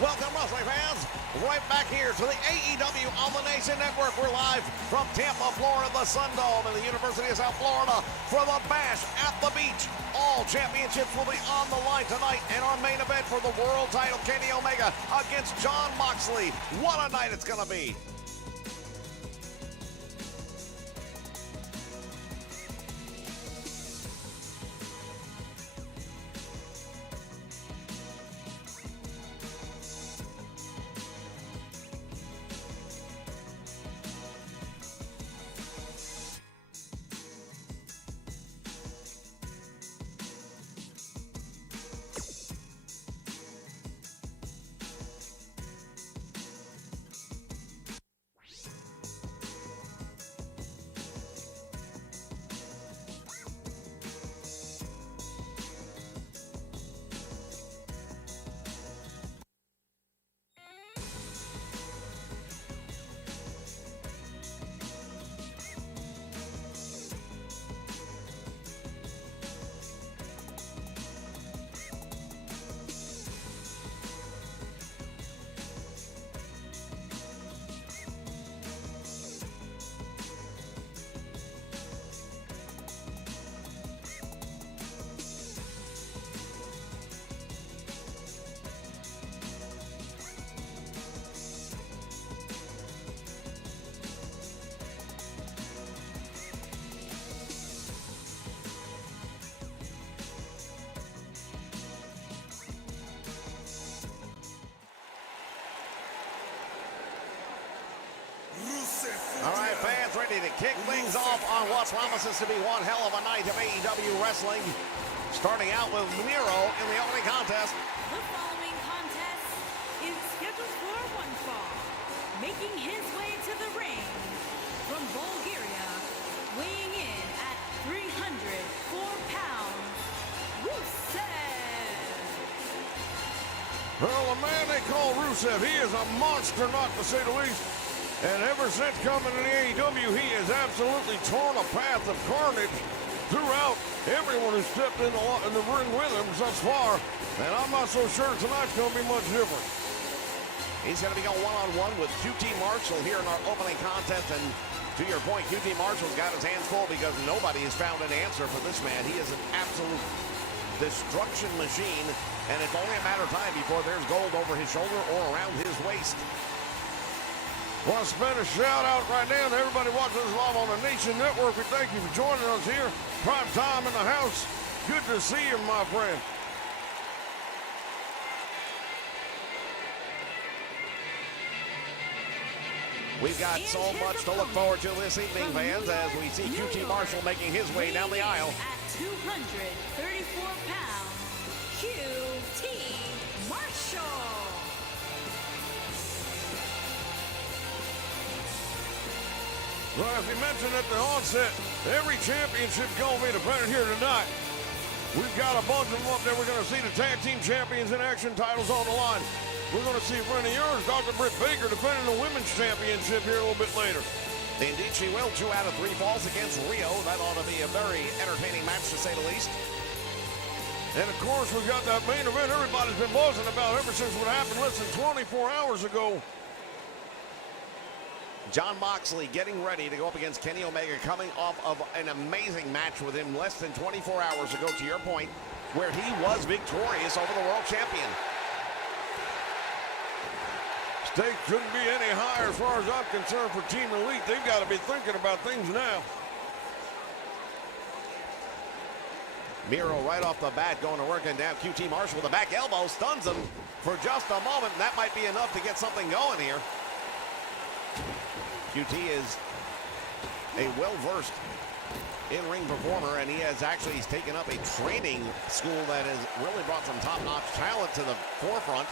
Welcome, wrestling fans, right back here to the AEW on the Nation Network. We're live from Tampa, Florida, the Sun Dome, and the University of South Florida for the Bash at the Beach. All championships will be on the line tonight, and our main event for the world title, Kenny Omega against Jon Moxley. What a night it's going to be. All right, fans, ready to kick things off on what promises to be one hell of a night of AEW wrestling. Starting out with Miro in the opening contest. The following contest is scheduled for one fall. Making his way to the ring from Bulgaria, weighing in at 304 pounds, Rusev. Well, the man they call Rusev, he is a monster, not to say the least. And ever since coming to the AEW, he has absolutely torn a path of carnage throughout everyone who stepped in the ring with him thus far. And I'm not so sure tonight's going to be much different. He's going to be going one-on-one with QT Marshall here in our opening contest. And to your point, QT Marshall's got his hands full because nobody has found an answer for this man. He is an absolute destruction machine. And it's only a matter of time before there's gold over his shoulder or around his waist. Want to spend a shout out right now to everybody watching us live on the Nation Network. We thank you for joining us here. Prime time in the house. Good to see you, my friend. We've got so And his much to look opponent forward to this evening, from fans, New as York, we see New QT York, Marshall making his way down the aisle. At 234 pounds, QT Marshall. Well, as we mentioned at the onset, every championship going to be defended here tonight. We've got a bunch of them up there. We're going to see the tag team champions in action, titles on the line. We're going to see a friend of yours, Dr. Britt Baker, defending the women's championship here a little bit later. Indeed, she will. 2 out of 3 falls against Rio. That ought to be a very entertaining match, to say the least. And, of course, we've got that main event everybody's been buzzing about ever since what happened less than 24 hours ago. Jon Moxley getting ready to go up against Kenny Omega, coming off of an amazing match with him less than 24 hours ago, to your point, where he was victorious over the world champion. Stakes couldn't be any higher as far as I'm concerned for Team Elite. They've got to be thinking about things now. Miro right off the bat going to work, and down QT Marshall with a back elbow, stuns him for just a moment, and that might be enough to get something going here. QT is a well-versed in-ring performer, and he's taken up a training school that has really brought some top-notch talent to the forefront.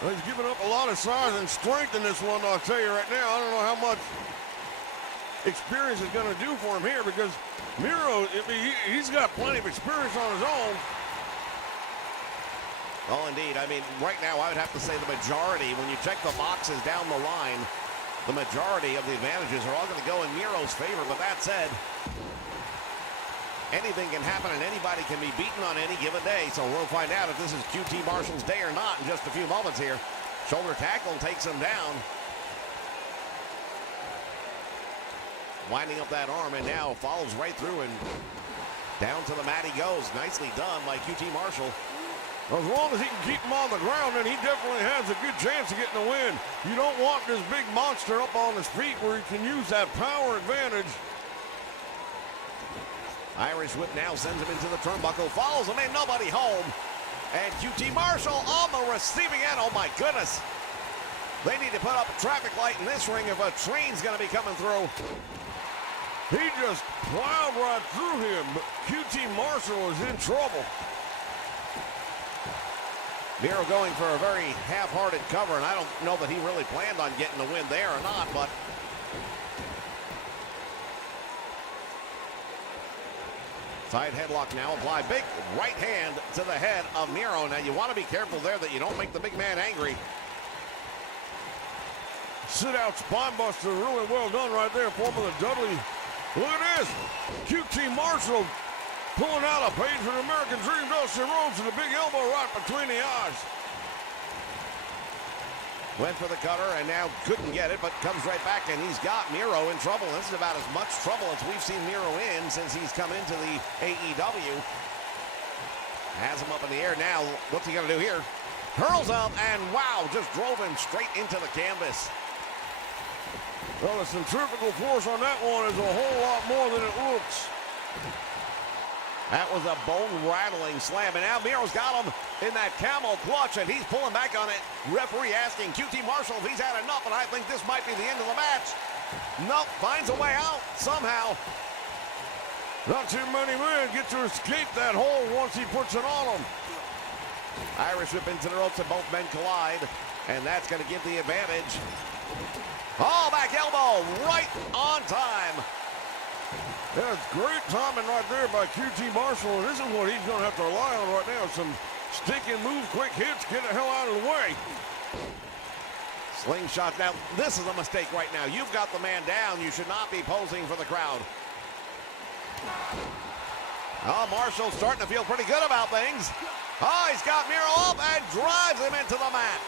Well, he's given up a lot of size and strength in this one, I'll tell you right now. I don't know how much experience is going to do for him here, because Miro, he's got plenty of experience on his own. Oh, indeed. I mean, right now, I would have to say the majority, when you check the boxes down the line, the majority of the advantages are all going to go in Miro's favor. But that said, anything can happen and anybody can be beaten on any given day. So we'll find out if this is QT Marshall's day or not in just a few moments here. Shoulder tackle takes him down. Winding up that arm, and now follows right through, and down to the mat he goes. Nicely done by QT Marshall. As long as he can keep him on the ground, then he definitely has a good chance of getting a win. You don't want this big monster up on his feet where he can use that power advantage. Irish whip now sends him into the turnbuckle, follows him in, nobody home. And QT Marshall on the receiving end. Oh my goodness. They need to put up a traffic light in this ring if a train's gonna be coming through. He just plowed right through him, but QT Marshall is in trouble. Miro going for a very half-hearted cover, and I don't know that he really planned on getting the win there or not, but side headlock now applied. Big right hand to the head of Miro. Now you want to be careful there that you don't make the big man angry. Sit-out spine buster, really well done right there, forming the Dudley. Look at this, QT Marshall pulling out a page from American Dream, Dusty Rhodes, with a big elbow right between the eyes. Went for the cutter and now couldn't get it, but comes right back, and he's got Miro in trouble. This is about as much trouble as we've seen Miro in since he's come into the AEW. Has him up in the air now. What's he gonna do here? Hurls up, and wow, just drove him straight into the canvas. Well, the centrifugal force on that one is a whole lot more than it looks. That was a bone-rattling slam, and now Miro's got him in that camel clutch, and he's pulling back on it. Referee asking QT Marshall if he's had enough, and I think this might be the end of the match. Nope, finds a way out somehow. Not too many men get to escape that hole once he puts it on them. Irish whip into the ropes, and both men collide, and that's going to give the advantage. Oh, back elbow, right on time. That's great timing right there by QT Marshall, and this is what he's going to have to rely on right now. Some stick and move, quick hits, get the hell out of the way. Slingshot. Now, this is a mistake right now. You've got the man down. You should not be posing for the crowd. Oh, Marshall's starting to feel pretty good about things. Oh, he's got Miro up and drives him into the mat.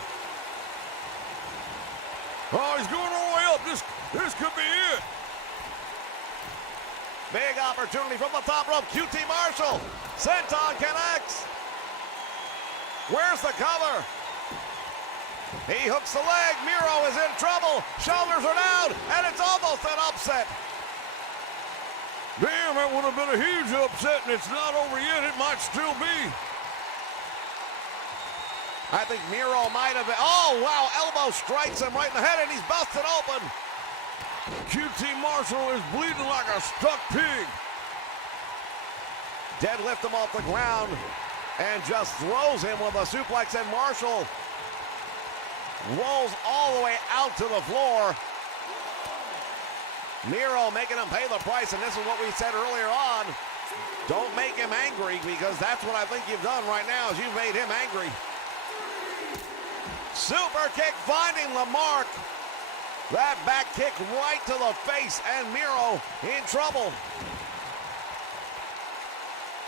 Oh, he's going all the way up. This could be it. Big opportunity from the top rope. QT Marshall. Senton connects. Where's the cover? He hooks the leg. Miro is in trouble. Shoulders are down, and it's almost an upset. Damn, that would have been a huge upset, and it's not over yet. It might still be. I think Miro might have been. Oh, wow. Elbow strikes him right in the head, and he's busted open. QT Marshall is bleeding like a stuck pig. Deadlift him off the ground and just throws him with a suplex, and Marshall rolls all the way out to the floor. Miro making him pay the price, and this is what we said earlier on. Don't make him angry, because that's what I think you've done right now, is you've made him angry. Super kick finding the mark. That back kick right to the face, and Miro in trouble.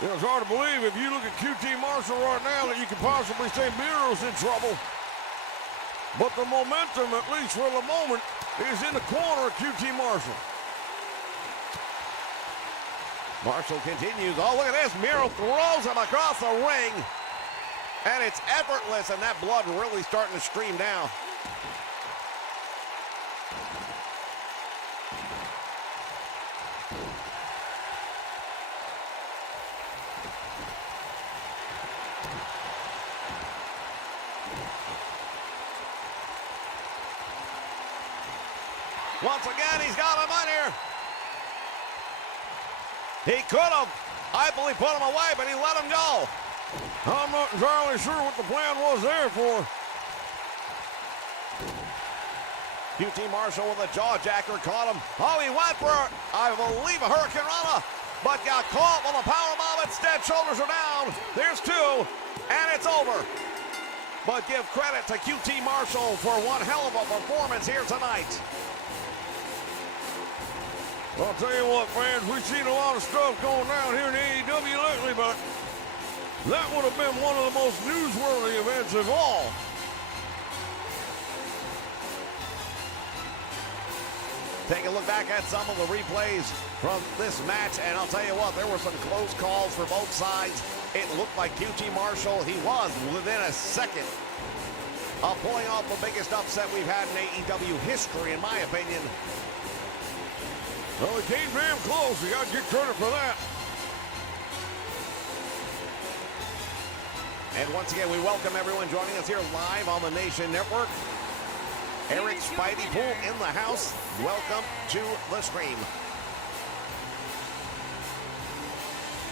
It's hard to believe if you look at QT Marshall right now that you could possibly say Miro's in trouble. But the momentum, at least for the moment, is in the corner of QT Marshall. Marshall continues. Oh, look at this. Miro throws him across the ring. And it's effortless, and that blood really starting to stream down. Once again, he's got him on here. He could have, I believe, put him away, but he let him go. I'm not entirely sure what the plan was there for. QT Marshall with a jaw jacker caught him. Oh, he went for, I believe, a Hurricane Rana, but got caught with a powerbomb instead. Shoulders are down. There's two, and it's over. But give credit to QT Marshall for one hell of a performance here tonight. I'll tell you what, fans, we've seen a lot of stuff going down here in AEW lately, but that would have been one of the most newsworthy events of all. Take a look back at some of the replays from this match, and I'll tell you what, there were some close calls for both sides. It looked like QT Marshall, he was within a second of pulling off the biggest upset we've had in AEW history, in my opinion. Well, it came damn close. You got to get credit for that. And once again, we welcome everyone joining us here live on the Nation Network. Eric Spidey Poole in the house. Welcome to the stream.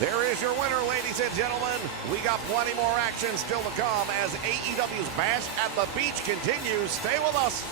There is your winner, ladies and gentlemen. We got plenty more action still to come as AEW's Bash at the Beach continues. Stay with us.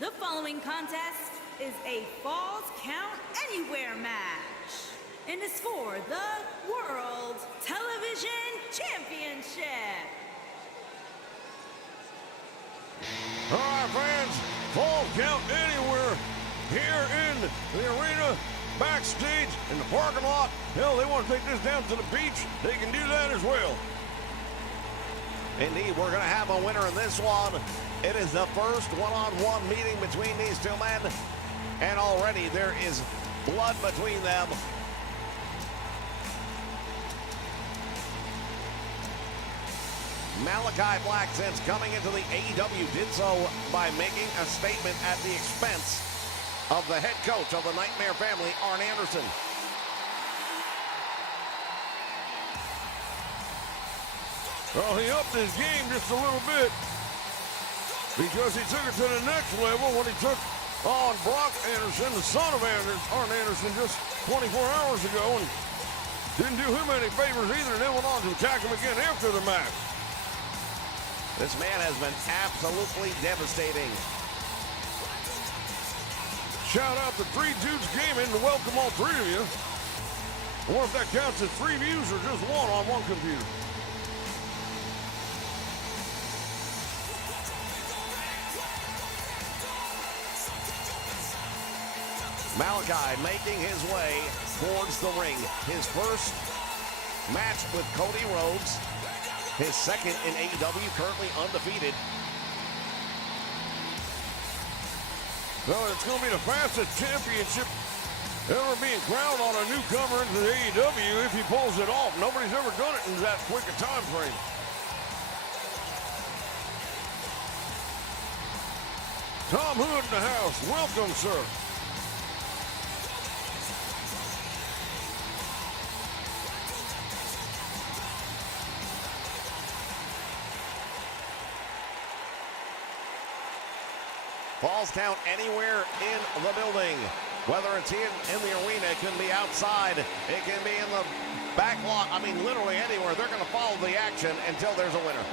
The following contest is a Falls Count Anywhere match, and is for the World Television Championship. All right, fans, Fall Count Anywhere here in the arena, backstage, in the parking lot. Hell, they want to take this down to the beach. They can do that as well. Indeed, we're going to have a winner in this one. It is the first one-on-one meeting between these two men, and already there is blood between them. Malachi Black, since coming into the AEW, did so by making a statement at the expense of the head coach of the Nightmare Family, Arn Anderson. Well, he upped his game just a little bit because he took it to the next level when he took on Brock Anderson, the son of Arn Anderson, just 24 hours ago, and didn't do him any favors either, and then went on to attack him again after the match. This man has been absolutely devastating. Shout out to 3 Dudes Gaming to welcome all 3 of you. I wonder if that counts as 3 views or just 1 on one computer. Malachi making his way towards the ring. His first match with Cody Rhodes. His second in AEW, currently undefeated. Well, it's going to be the fastest championship ever being crowned on a newcomer into the AEW if he pulls it off. Nobody's ever done it in that quick a time frame. Tom Hood in the house. Welcome, sir. Falls count anywhere in the building. Whether it's in the arena, it can be outside, it can be in the back lot. I mean, literally anywhere. They're going to follow the action until there's a winner.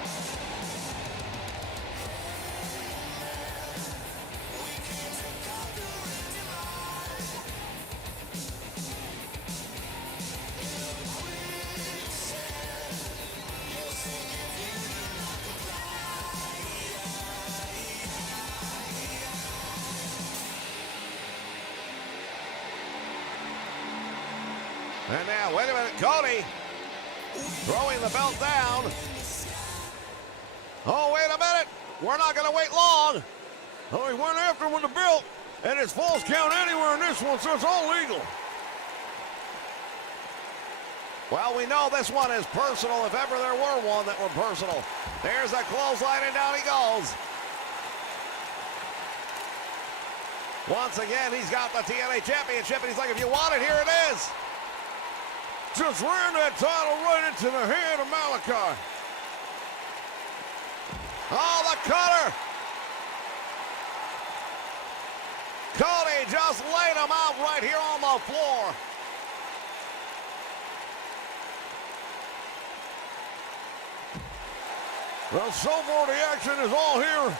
And now, wait a minute, Cody throwing the belt down. Oh, wait a minute. We're not going to wait long. Oh, he went after him with the belt, and it's falls count anywhere in this one, so it's all legal. Well, we know this one is personal, if ever there were one that were personal. There's a clothesline, and down he goes. Once again, he's got the TNA Championship, and he's like, if you want it, here it is. Just ran that title right into the hand of Malachi. Oh, the cutter. Cody just laid him out right here on the floor. Well, so far the action is all here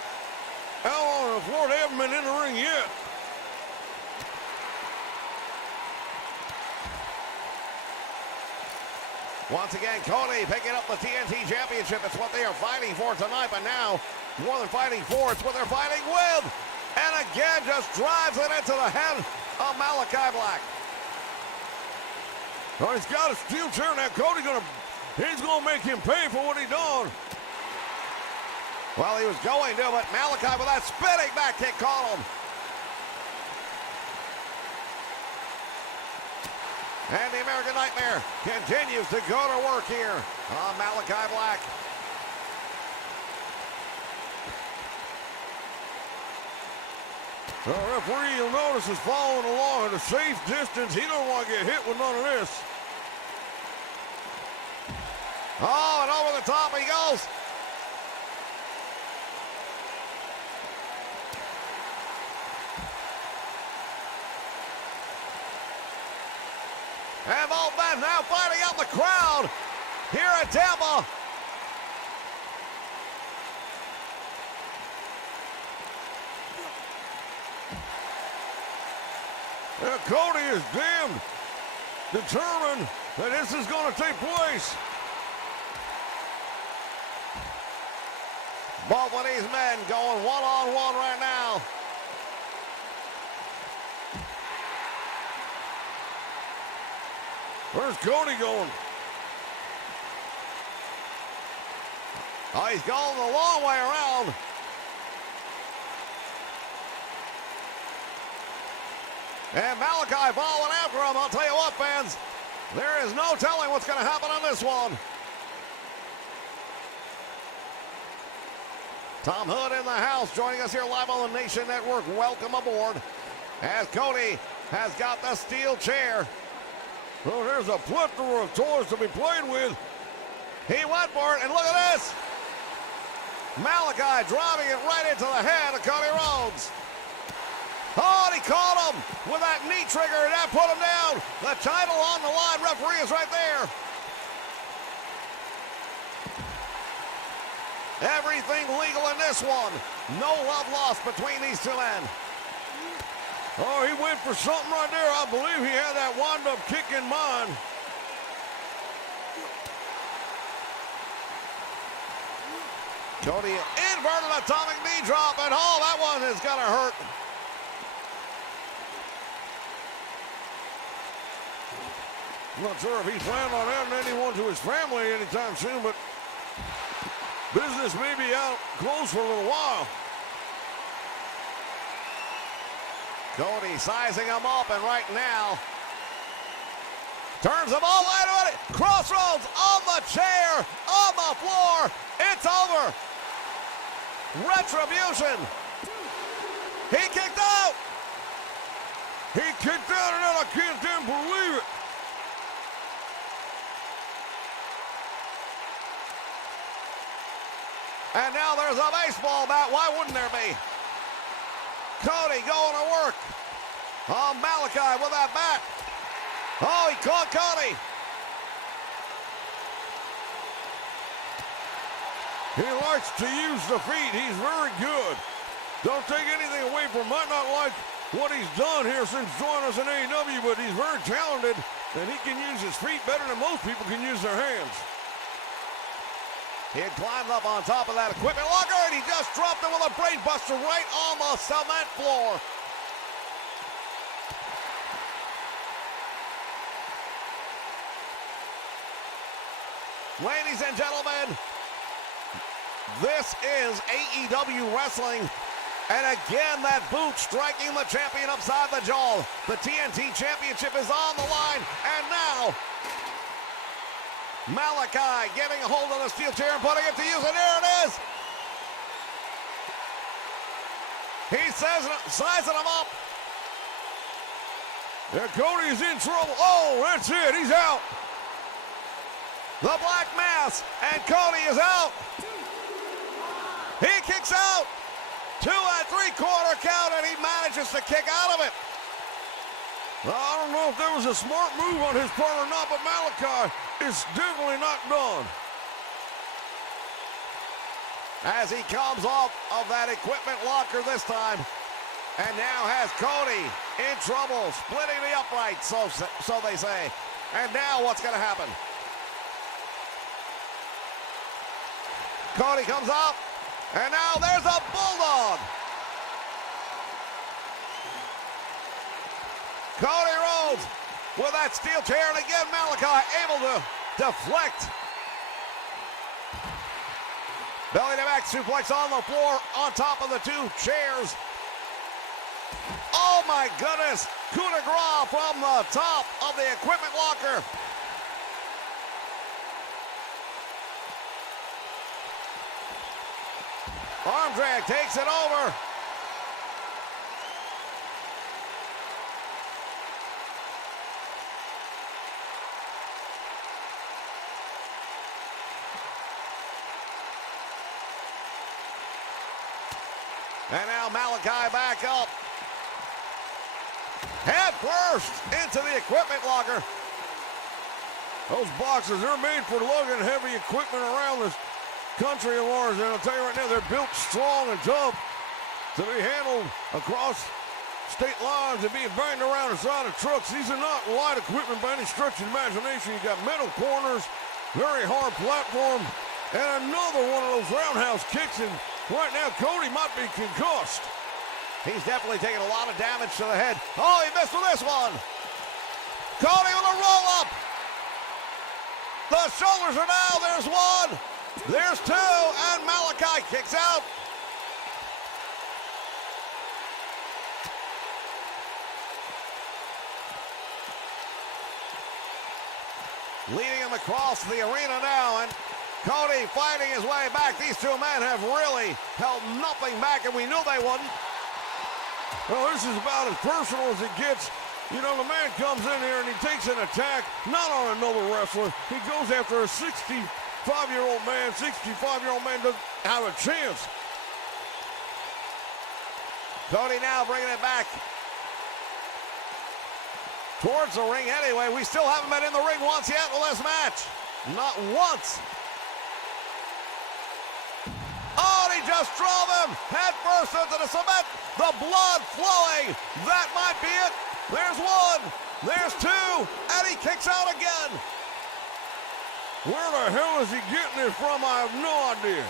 out on the floor. They haven't been in the ring yet. Once again, Cody picking up the TNT Championship. It's what they are fighting for tonight, but now, more than fighting for, it's what they're fighting with. And again, just drives it into the head of Malachi Black. Oh, he's got a steel chair now. He's gonna make him pay for what he done. Well, he was going to, but Malachi with that spinning back kick caught him. And the American Nightmare continues to go to work here on Malachi Black. The referee, you'll notice, is following along at a safe distance. He don't want to get hit with none of this. Oh, and over the top he goes. And both men now fighting out the crowd here at Tampa. Yeah, Cody is damned determined that this is going to take place. Both of these men going one-on-one right now. Where's Cody going? Oh, he's going the long way around. And Malachi following after him. I'll tell you what, fans, there is no telling what's going to happen on this one. Tom Hood in the house joining us here live on the Nation Network. Welcome aboard as Cody has got the steel chair. Well, there's a plethora of toys to be played with He went for it, and look at this. Malachi driving it right into the head of Cody Rhodes. Oh, and he caught him with that knee trigger, and that put him down. The title on the line. Referee is right there. Everything legal in this one. No love lost between these two men. Oh, he went for something right there. I believe he had that wind-up kick in mind. Cody inverted atomic knee drop, and oh, that one is going to hurt. I'm not sure if he's planning on adding anyone to his family anytime soon, but business may be out closed for a little while. Cody sizing him up, and right now turns him all the way to it. Crossroads on the chair, on the floor. It's over. Retribution. He kicked out. He kicked out, and I can't damn believe it. And now there's a baseball bat. Why wouldn't there be? Cody going to work. Oh, Malachi with that bat. Oh, he caught Cody. He likes to use the feet. He's very good. Don't take anything away from him. Might not like what he's done here since joining us in AEW, but he's very talented, and he can use his feet better than most people can use their hands. He had climbed up on top of that equipment locker, and he just dropped it with a brain buster right on the cement floor. Ladies and gentlemen, this is AEW Wrestling. And again, that boot striking the champion upside the jaw. The TNT Championship is on the line, and now Malachi getting a hold of the steel chair and putting it to use, and there it is. He says, sizing him up. Yeah, Cody is in trouble. Oh, that's it. He's out. The Black Mass, and Cody is out. He kicks out. 2 3/4 count, and he manages to kick out of it. I don't know if there was a smart move on his part or not, but Malachi is definitely not done. As he comes off of that equipment locker this time, and now has Cody in trouble, splitting the uprights, so they say. And now what's going to happen? Cody comes up, and now there's a bulldog. Cody Rhodes with that steel chair, and again Malachi able to deflect. Belly to back suplex on the floor on top of the 2 chairs. Oh my goodness, coup de grace from the top of the equipment locker. Arm drag takes it over. And now Malachi back up. Head first into the equipment locker. Those boxes, they're made for lugging heavy equipment around this country of ours. And I'll tell you right now, they're built strong and tough to be handled across state lines and being banged around inside of trucks. These are not light equipment by any stretch of imagination. You got metal corners, very hard platform, and another one of those roundhouse kicks. And right now, Cody might be concussed. He's definitely taking a lot of damage to the head. Oh, he missed with this one. Cody with a roll-up. The shoulders are down. There's 1. There's 2. And Malachi kicks out. Leading him across the arena now, and Cody fighting his way back. These 2 men have really held nothing back, and we knew they wouldn't. Well, this is about as personal as it gets. You know, the man comes in here and he takes an attack, not on another wrestler. He goes after a 60 65-year-old man, 65-year-old man doesn't have a chance. Cody now bringing it back towards the ring anyway. We still haven't been in the ring once yet in this match. Not once. Oh, and he just drove him head first into the cement. The blood flowing. That might be it. There's one. There's two. And he kicks out again. Where the hell is he getting this from? I have no idea.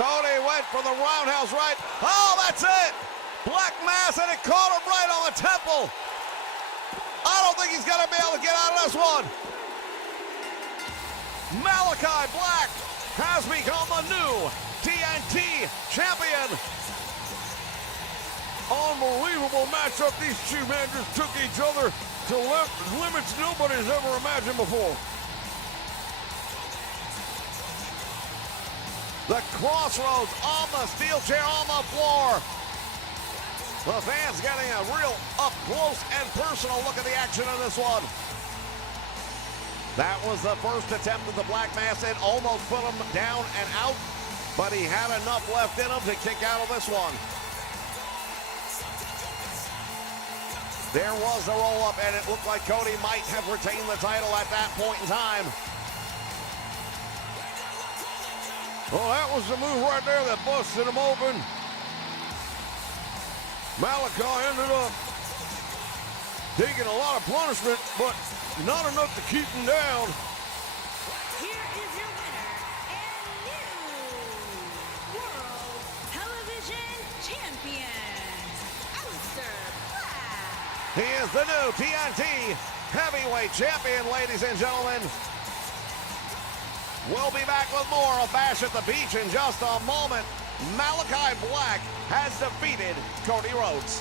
Cody went for the roundhouse right. Oh, that's it. Black mass, and it caught him right on the temple. I don't think he's going to be able to get out of this one. Malachi Black has become the new TNT champion. Unbelievable matchup. These two men just took each other to limits nobody's ever imagined before. The crossroads on the steel chair on the floor. The fans getting a real up close and personal look at the action of this one. That was the first attempt at the Black Mass. It almost put him down and out, but he had enough left in him to kick out of this one. There was a roll-up, and it looked like Cody might have retained the title at that point in time. Well, that was the move right there that busted him open. Malachi ended up taking a lot of punishment, but not enough to keep him down. Here is your winner and new World Television Champion, Aleister Black. He is the new TNT Heavyweight Champion, ladies and gentlemen. We'll be back with more of Bash at the Beach in just a moment. Malachi Black has defeated Cody Rhodes.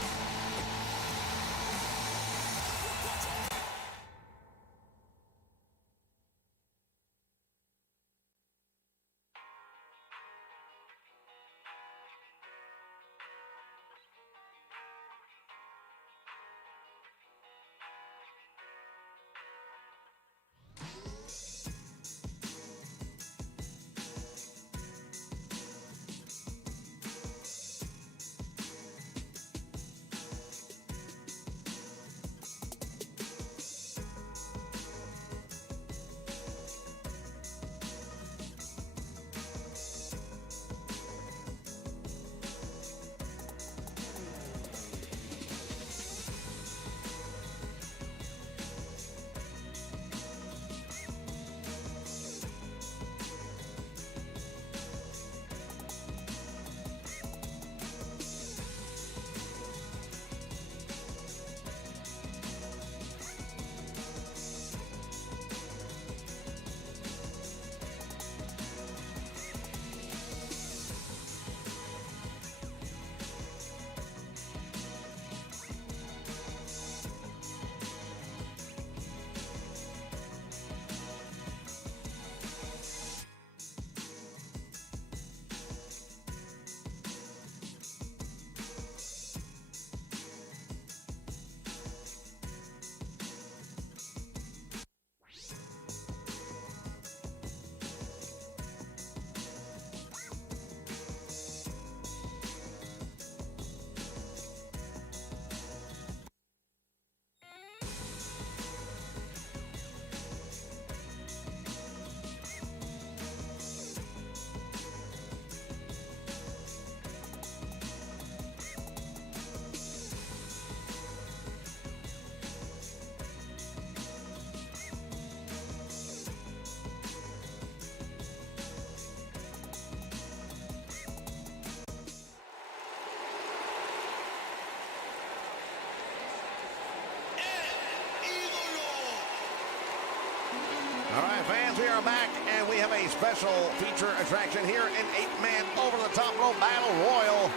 All right, fans, we are back, and we have a special feature attraction here, an 8-man over-the-top rope battle royal.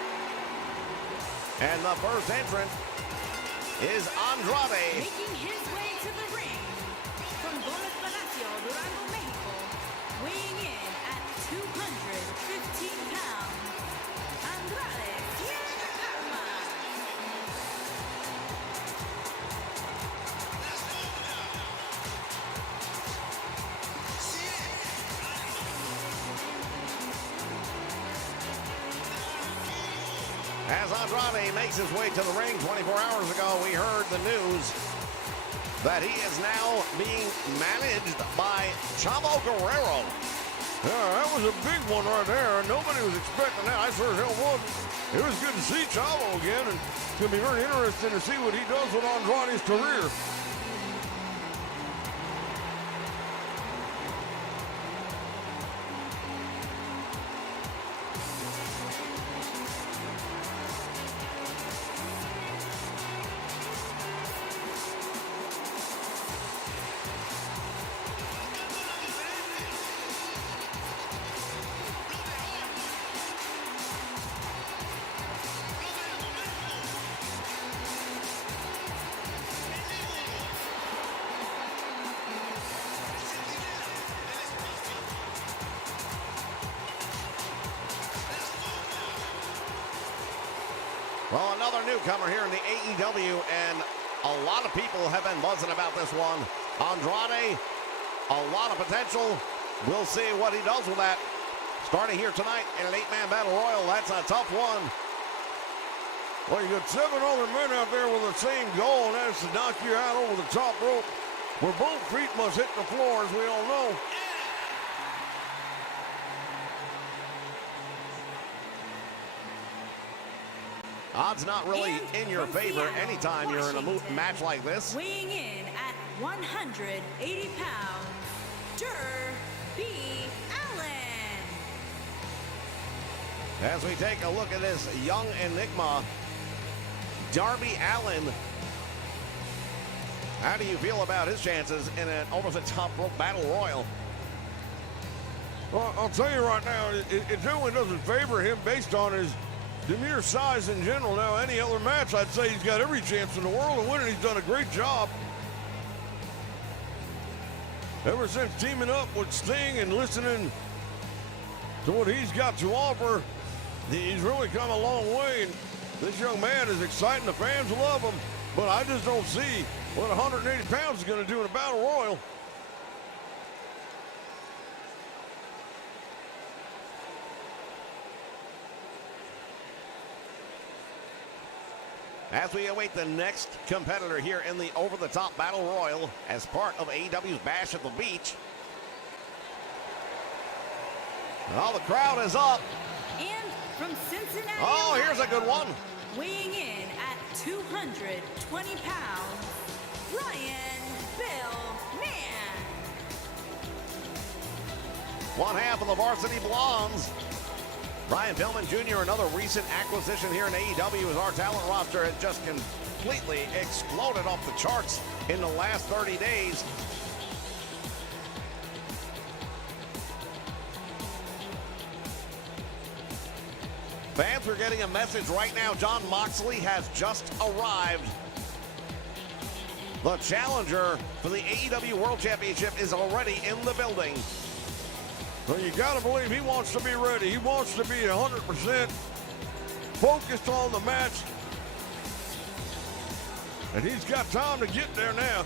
And the first entrant is Andrade. Making his way to the ring from Gómez Palacio, Durango, Mexico, weighing in at 215 pounds, Andrade. Yeah! As Andrade makes his way to the ring 24 hours ago, we heard the news that he is now being managed by Chavo Guerrero. Yeah, that was a big one right there. Nobody was expecting that. I sure as hell wasn't. It was good to see Chavo again, and it's going to be very interesting to see what he does with Andrade's career. Well, another newcomer here in the AEW, and a lot of people have been buzzing about this one. Andrade, a lot of potential. We'll see what he does with that. Starting here tonight in an 8-man battle royal, that's a tough one. Well, you got 7 other men out there with the same goal, and that's to knock you out over the top rope, where both feet must hit the floor, as we all know. Odds not really And in your from favor Seattle, anytime you're in a Washington, match like this. Weighing in at 180 pounds, Darby Allin. As we take a look at this young enigma, Darby Allin. How do you feel about his chances in an over-the-top rope battle royal? Well, I'll tell you right now, it generally doesn't favor him based on his the mere size in general. Now, any other match, I'd say he's got every chance in the world of winning. He's done a great job. Ever since teaming up with Sting and listening to what he's got to offer, he's really come a long way. And this young man is exciting. The fans love him. But I just don't see what 180 pounds is going to do in a battle royal. As we await the next competitor here in the over-the-top battle royal as part of AEW's Bash at the Beach. Oh, the crowd is up. And from Cincinnati, Oh, here's a Ohio, good one. weighing in at 220 pounds, Ryan Bill Mann. One half of the Varsity Blondes. Brian Pillman Jr., another recent acquisition here in AEW, as our talent roster has just completely exploded off the charts in the last 30 days. Fans, we're getting a message right now. Jon Moxley has just arrived. The challenger for the AEW World Championship is already in the building. Well, you got to believe he wants to be ready. He wants to be 100% focused on the match. And he's got time to get there now.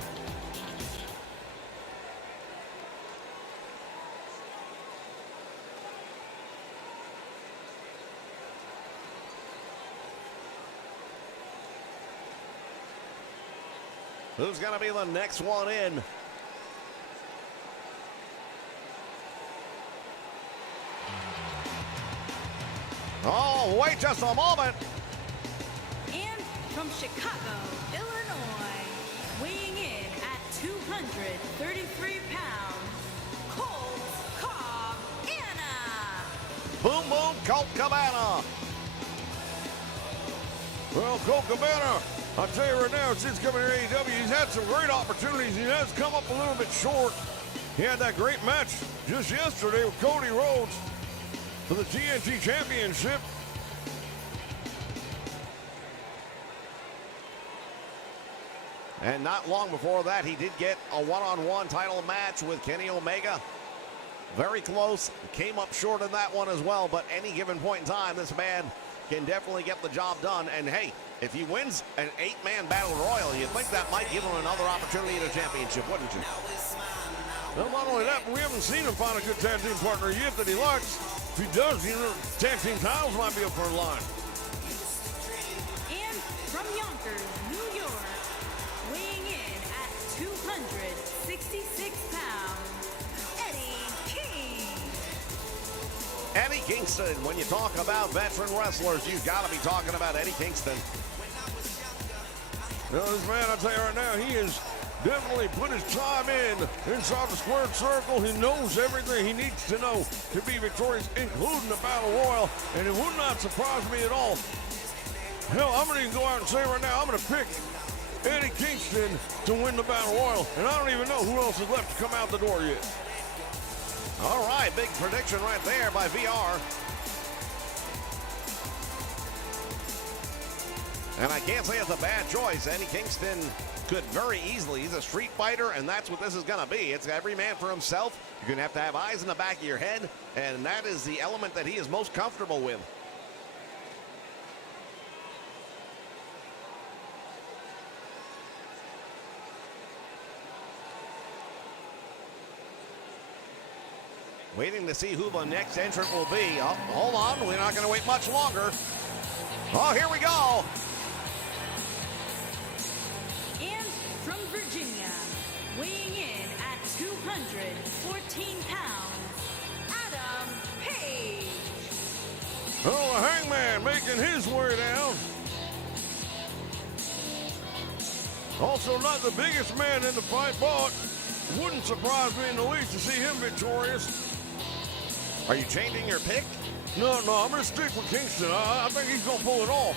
Who's going to be the next one in? Oh, wait just a moment. And from Chicago, Illinois, weighing in at 233 pounds, Colt Cabana. Boom, boom, Colt Cabana. Well, Colt Cabana, I'll tell you right now, since coming to AEW, he's had some great opportunities. He has come up a little bit short. He had that great match just yesterday with Cody Rhodes for the TNT Championship. And not long before that, he did get a one-on-one title match with Kenny Omega. Very close. Came up short in that one as well, but any given point in time, this man can definitely get the job done. And hey, if he wins an 8-man battle royal, you'd think that might give him another opportunity at a championship, wouldn't you? Well, not only that, but we haven't seen him find a good tag team partner yet that he likes. If he does, you know, tag team titles might be up for a line. Yonkers, New York, weighing in at 266 pounds, Eddie King. Eddie Kingston. When you talk about veteran wrestlers, you've got to be talking about Eddie Kingston. Now, this man, I'll tell you right now, he has definitely put his time in inside the squared circle. He knows everything he needs to know to be victorious, including the Battle Royal, and it would not surprise me at all. Hell, I'm going to go out and say right now, I'm going to pick Eddie Kingston to win the Battle Royal, and I don't even know who else is left to come out the door yet. All right, big prediction right there by VR. And I can't say it's a bad choice. Eddie Kingston could very easily. He's a street fighter, and that's what this is going to be. It's every man for himself. You're going to have eyes in the back of your head, and that is the element that he is most comfortable with. Waiting to see who the next entrant will be. Oh, hold on, we're not going to wait much longer. Oh, here we go. And from Virginia, weighing in at 214 pounds, Adam Page. Oh, the Hangman making his way down. Also not the biggest man in the fight, but wouldn't surprise me in the least to see him victorious. Are you changing your pick? No, I'm going to stick with Kingston. I think he's going to pull it off.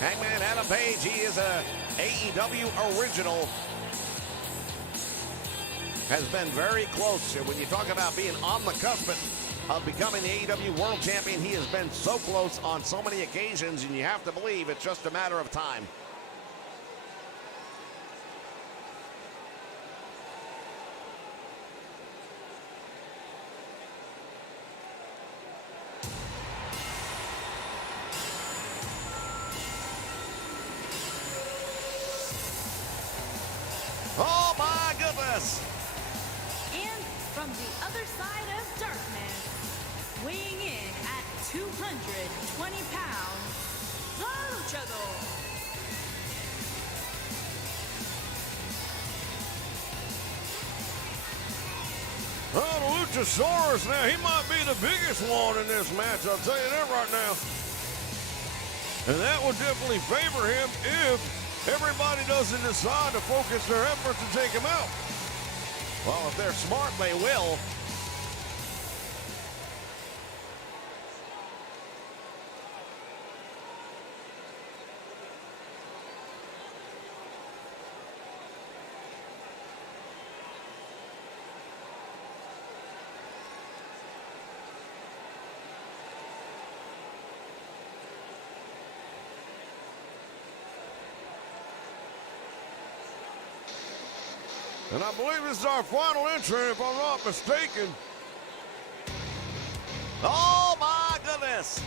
Hangman Adam Page, he is a AEW original. Has been very close. When you talk about being on the cusp of becoming the AEW World Champion, he has been so close on so many occasions, and you have to believe it's just a matter of time. Oh my goodness! And from the other side of darkness, weighing in at 220 pounds, the Luchador. Oh, the Luchasaurus now, he might be the biggest one in this match, I'll tell you that right now. And that would definitely favor him if everybody doesn't decide to focus their efforts to take him out. Well, if they're smart, they will. And I believe this is our final entrant, if I'm not mistaken. Oh my goodness!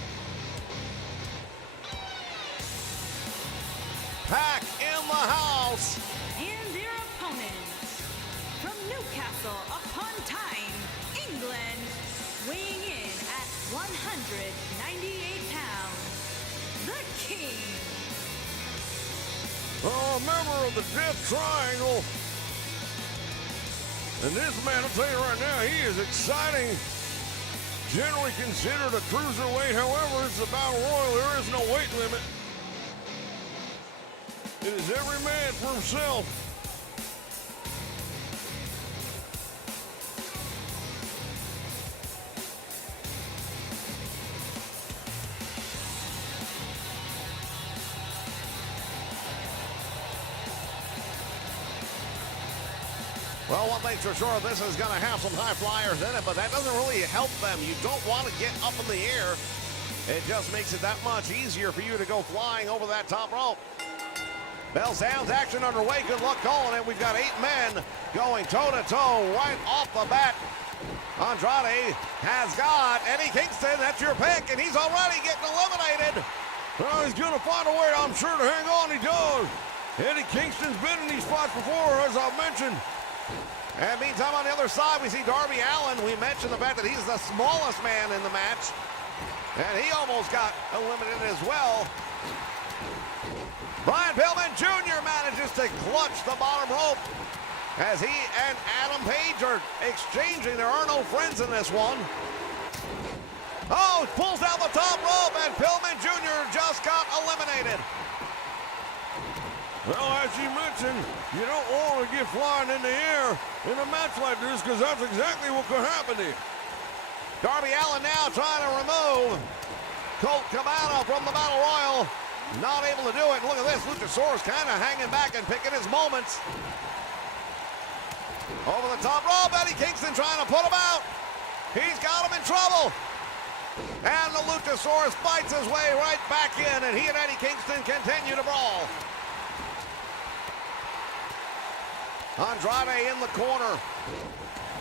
Pack in the house. And their opponent, from Newcastle upon Tyne, England, weighing in at 198 pounds, the King. Oh, a member of the Death Triangle. And this man, I'll tell you right now, he is exciting. Generally considered a cruiserweight. However, it's the Battle Royal. There is no weight limit. It is every man for himself. Well, one thing's for sure, this is going to have some high flyers in it, but that doesn't really help them. You don't want to get up in the air. It just makes it that much easier for you to go flying over that top rope. Bell sounds, action underway. Good luck calling it. We've got 8 men going toe-to-toe right off the bat. Andrade has got Eddie Kingston. That's your pick, and he's already getting eliminated. Well, he's going to find a way, I'm sure, to hang on. He does. Eddie Kingston's been in these spots before, as I've mentioned. And meantime, on the other side, we see Darby Allin. We mentioned the fact that he's the smallest man in the match. And he almost got eliminated as well. Brian Pillman Jr. manages to clutch the bottom rope as he and Adam Page are exchanging. There are no friends in this one. Oh, pulls down the top rope, and Pillman Jr. just got eliminated. Well, as you mentioned, you don't want to get flying in the air in a match like this because that's exactly what could happen here. Darby Allin now trying to remove Colt Cabana from the Battle Royal. Not able to do it. Look at this. Luchasaurus kind of hanging back and picking his moments. Over the top rope, Eddie Kingston trying to put him out. He's got him in trouble. And the Luchasaurus fights his way right back in, and he and Eddie Kingston continue to brawl. Andrade in the corner.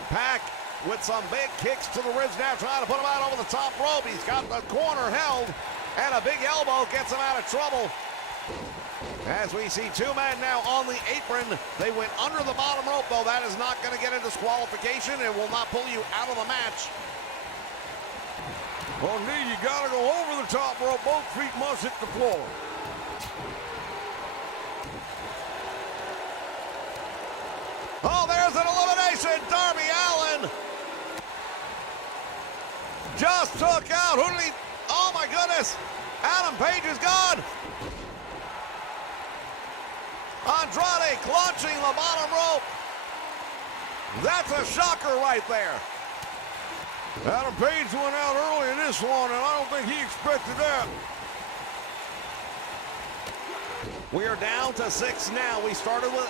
Pac with some big kicks to the ribs now, trying to put him out over the top rope. He's got the corner held, and a big elbow gets him out of trouble. As we see two men now on the apron. They went under the bottom rope, though. That is not going to get a disqualification. It will not pull you out of the match. Well, indeed, you got to go over the top rope. Both feet must hit the floor. Oh, there's an elimination. Darby Allin just took out. Who did he? Oh, my goodness. Adam Page is gone. Andrade clutching the bottom rope. That's a shocker right there. Adam Page went out early in this one, and I don't think he expected that. We are down to 6 now. We started with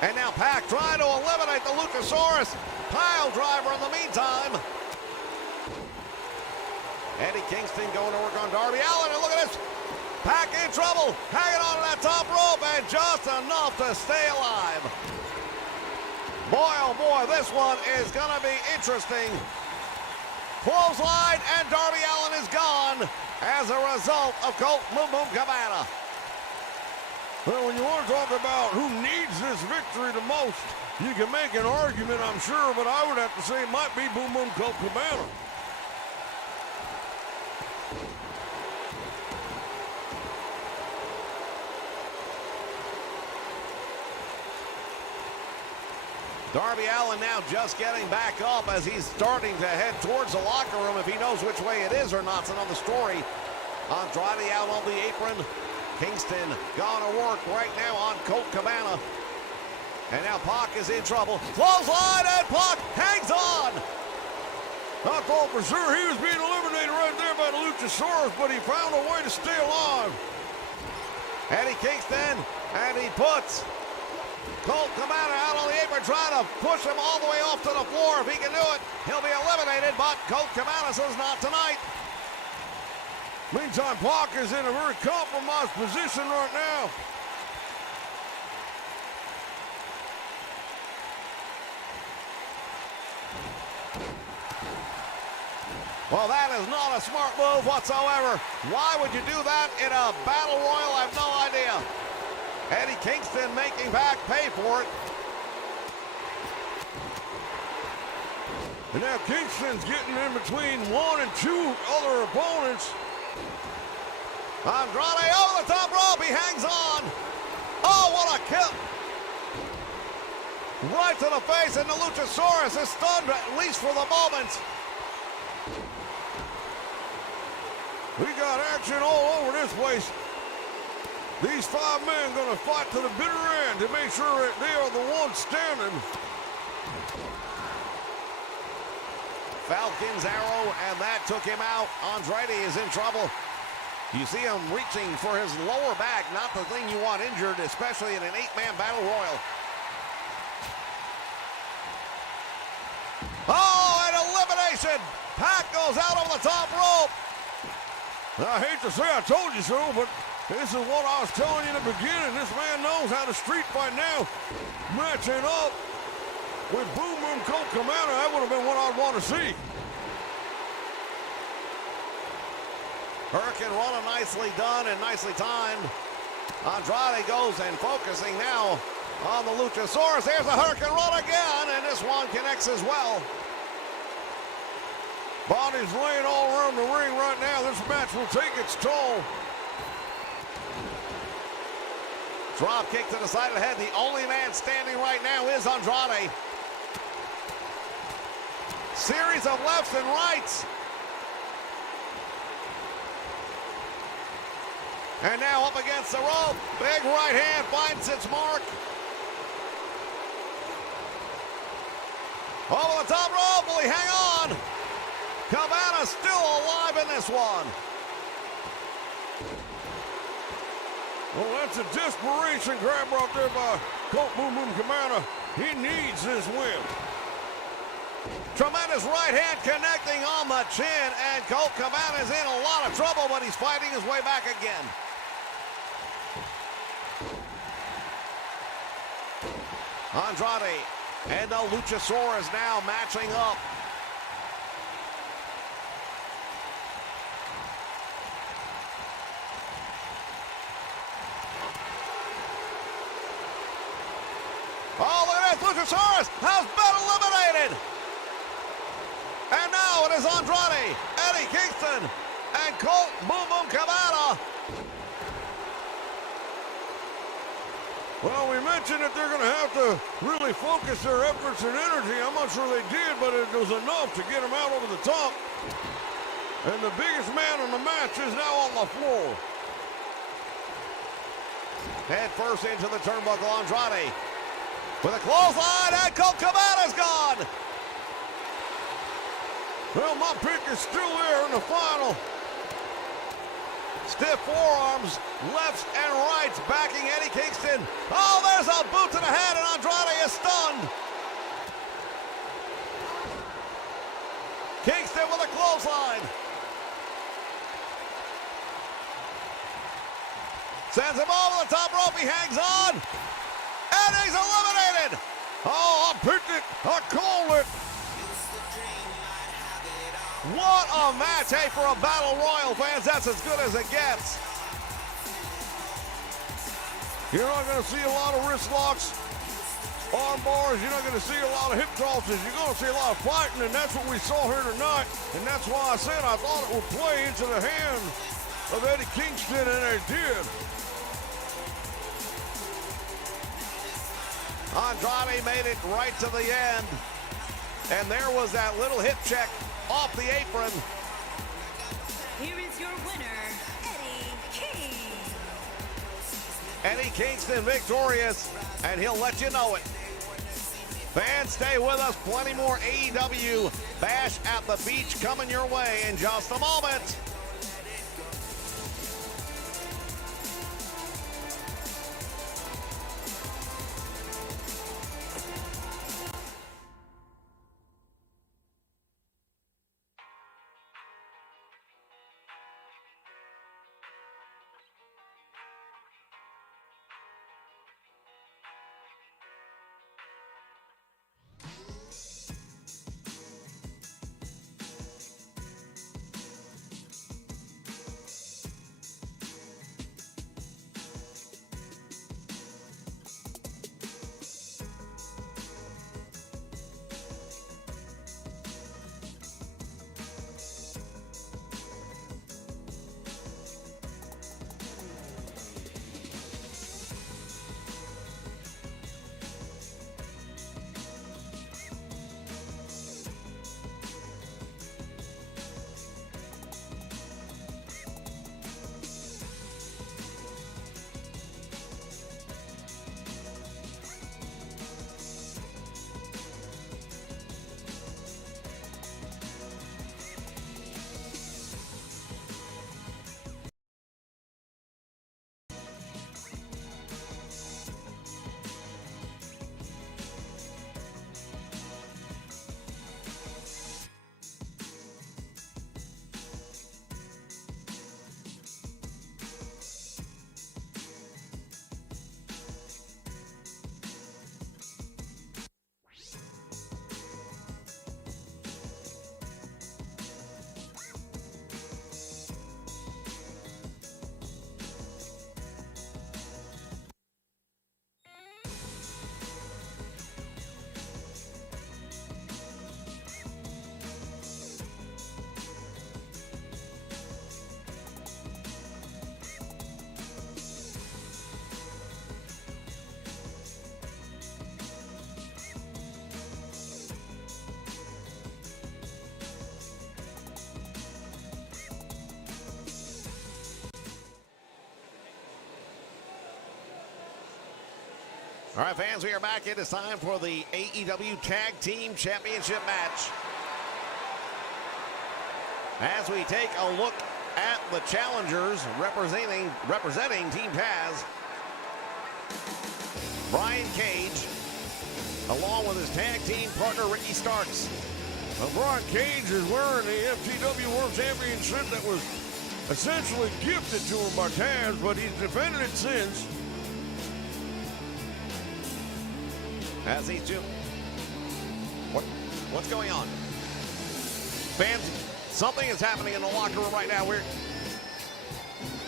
8. And now Pac trying to eliminate the Luchasaurus. Pile driver in the meantime. Eddie Kingston going to work on Darby Allin. And look at this. Pac in trouble. Hanging on to that top rope. And just enough to stay alive. Boy, oh boy, this one is going to be interesting. Clothesline, and Darby Allin is gone as a result of Colt Boom Boom Cabana. Well, when you want to talk about who needs this victory the most, you can make an argument, I'm sure, but I would have to say it might be Boom Boom Colt Cabana. Darby Allin now just getting back up as he's starting to head towards the locker room. If he knows which way it is or not, it's another story. Andrade out on the apron. Kingston gone to work right now on Colt Cabana. And now Pac is in trouble. Clothesline, and Pac hangs on. I thought for sure he was being eliminated right there by the Luchasaurus, but he found a way to stay alive. Eddie Kingston, and he puts Colt Cabana out on the apron, trying to push him all the way off to the floor. If he can do it, he'll be eliminated, but Colt Cabana says not tonight. Meantime, Pac is in a very compromised position right now. Well, that is not a smart move whatsoever. Why would you do that in a battle royal? I have no idea. Eddie Kingston making Pac pay for it. And now Kingston's getting in between 1 and 2 other opponents. Andrade over the top rope. He hangs on. Oh, what a kill. Right to the face, and the Luchasaurus is stunned, at least for the moment. We got action all over this place. These 5 men going to fight to the bitter end to make sure that they are the ones standing. Falcon's arrow, and that took him out. Andrade is in trouble. You see him reaching for his lower back, not the thing you want injured, especially in an 8-man battle royal. Oh, an elimination! Pac goes out over the top rope. I hate to say I told you so, but this is what I was telling you in the beginning. This man knows how to street fight now. Matching up with Boom Boom Colt Cabana, that would have been what I'd want to see. Hurricane Rana nicely done and nicely timed. Andrade goes and focusing now on the Luchasaurus. There's a Hurricane Run again, and this one connects as well. Bodies laying all around the ring right now. This match will take its toll. Drop kick to the side of the head. The only man standing right now is Andrade. Series of lefts and rights. And now up against the rope. Big right hand finds its mark. Over the top rope. Will he hang on? Cabana still alive in this one. Well, that's a desperation grab right there by Colt Boom Boom Cabana. He needs this win. Tremendous right hand connecting on the chin, and Colt Cabana's in a lot of trouble, but he's fighting his way back again. Andrade and the Luchasaurus now matching up. Oh, look at this. Luchasaurus has been eliminated. And now it is Andrade, Eddie Kingston, and Colt Boom Boom Cabana. Well, we mentioned that they're going to have to really focus their efforts and energy. I'm not sure they did, but it was enough to get them out over the top. And the biggest man on the match is now on the floor. Head first into the turnbuckle, Andrade. With a clothesline, and Colt Cabana's gone. Well, my pick is still there in the final. Stiff forearms, lefts and rights backing Eddie Kingston. Oh, there's a boot to the head, and Andrade is stunned. Kingston with a clothesline. Sends him over the top rope, he hangs on. And he's eliminated. Oh, I picked it. I called it. What a match. Hey, for a Battle Royal, fans, that's as good as it gets. You're not going to see a lot of wrist locks, arm bars. You're not going to see a lot of hip tosses. You're going to see a lot of fighting, and that's what we saw here tonight. And that's why I said I thought it would play into the hand of Eddie Kingston, and it did. Andrade made it right to the end. And there was that little hip check off the apron. Here is your winner, Eddie King. Eddie Kingston victorious, and he'll let you know it. Fans, stay with us. Plenty more AEW Bash at the Beach coming your way in just a moment. All right, fans, we are back. It is time for the AEW Tag Team Championship match. As we take a look at the challengers representing Team Taz, Brian Cage, along with his tag team partner Ricky Starks. Now, Brian Cage is wearing the FTW World Championship that was essentially gifted to him by Taz, but he's defended it since. As these two, what's going on? Fans, something is happening in the locker room right now. We're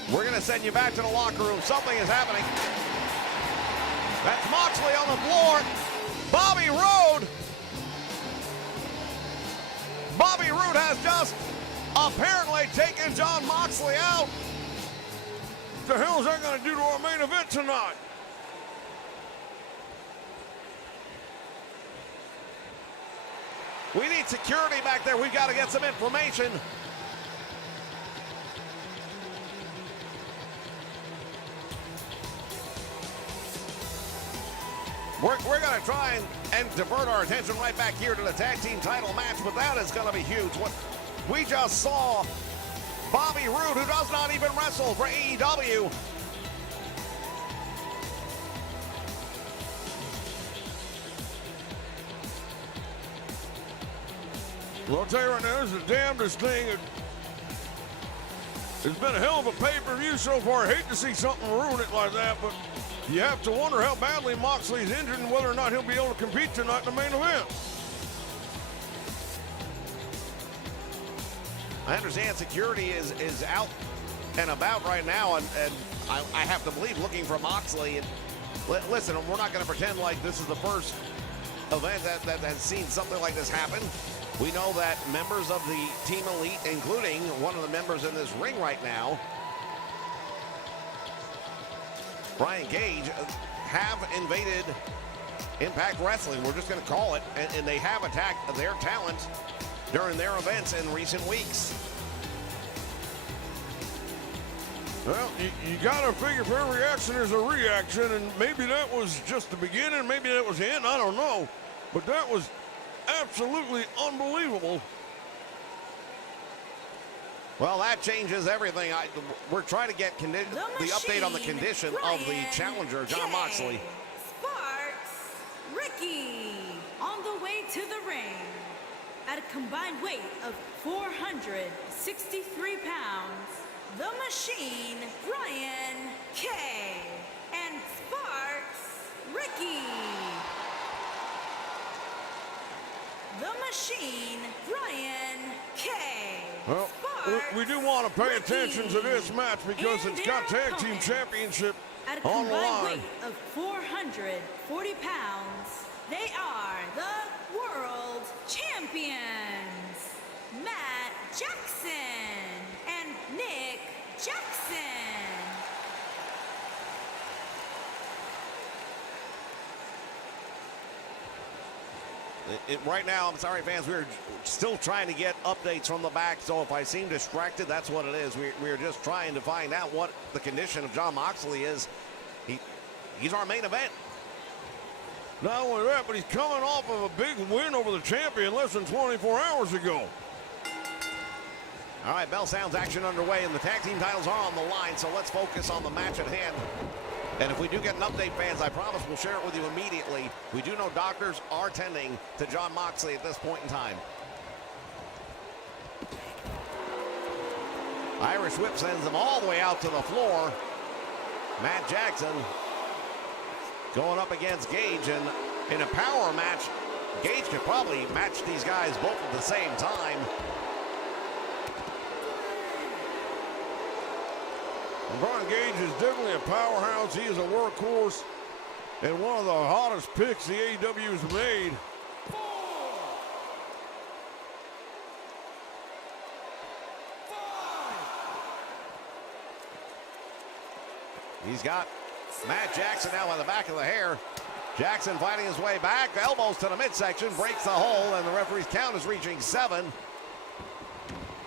going to send you back to the locker room. Something is happening. That's Moxley on the floor. Bobby Roode has just apparently taken Jon Moxley out. What the hell is that going to do to our main event tonight? We need security back there. We've got to get some information. We're going to try and divert our attention right back here to the tag team title match, but that is going to be huge. What we just saw, Bobby Roode, who does not even wrestle for AEW, Well, I'll tell you right now, this is the damnedest thing. It's been a hell of a pay-per-view so far. I hate to see something ruin it like that, but you have to wonder how badly Moxley's injured and whether or not he'll be able to compete tonight in the main event. I understand security is out and about right now, and I have to believe looking for Moxley. And listen, we're not going to pretend like this is the first event that has seen something like this happen. We know that members of the Team Elite, including one of the members in this ring right now, Brian Cage, have invaded Impact Wrestling. We're just going to call it. And they have attacked their talent during their events in recent weeks. Well, you got to figure for every action there's a reaction, and maybe that was just the beginning, maybe that was the end, I don't know. But that was absolutely unbelievable. Well, that changes everything. We're trying to get the update on the condition of the challenger, Jon Moxley. Sparks, Ricky, on the way to the ring at a combined weight of 463 pounds. The Machine, Brian K. And Sparks, Ricky. The Machine, Brian K. Well, we do want to pay attention to this match because it's got Tag Team Championship on the line. Weight of 440 pounds, they are the World Champions, Matt Jackson and Nick Jackson. Right now, I'm sorry, fans, we're still trying to get updates from the back, so if I seem distracted, that's what it is. We're just trying to find out what the condition of Jon Moxley is. He's our main event. Not only that, but he's coming off of a big win over the champion less than 24 hours ago. All right, bell sounds, action underway, and the tag team titles are on the line, so let's focus on the match at hand. And if we do get an update, fans, I promise we'll share it with you immediately. We do know doctors are tending to Jon Moxley at this point in time. Irish whip sends him all the way out to the floor. Matt Jackson going up against Gage, and in a power match, Gage could probably match these guys both at the same time. Brian Gage is definitely a powerhouse. He is a workhorse and one of the hottest picks the AEW has made. He's got Matt Jackson now on the back of the hair. Jackson fighting his way back, elbows to the midsection, breaks the hole, and the referee's count is reaching 7.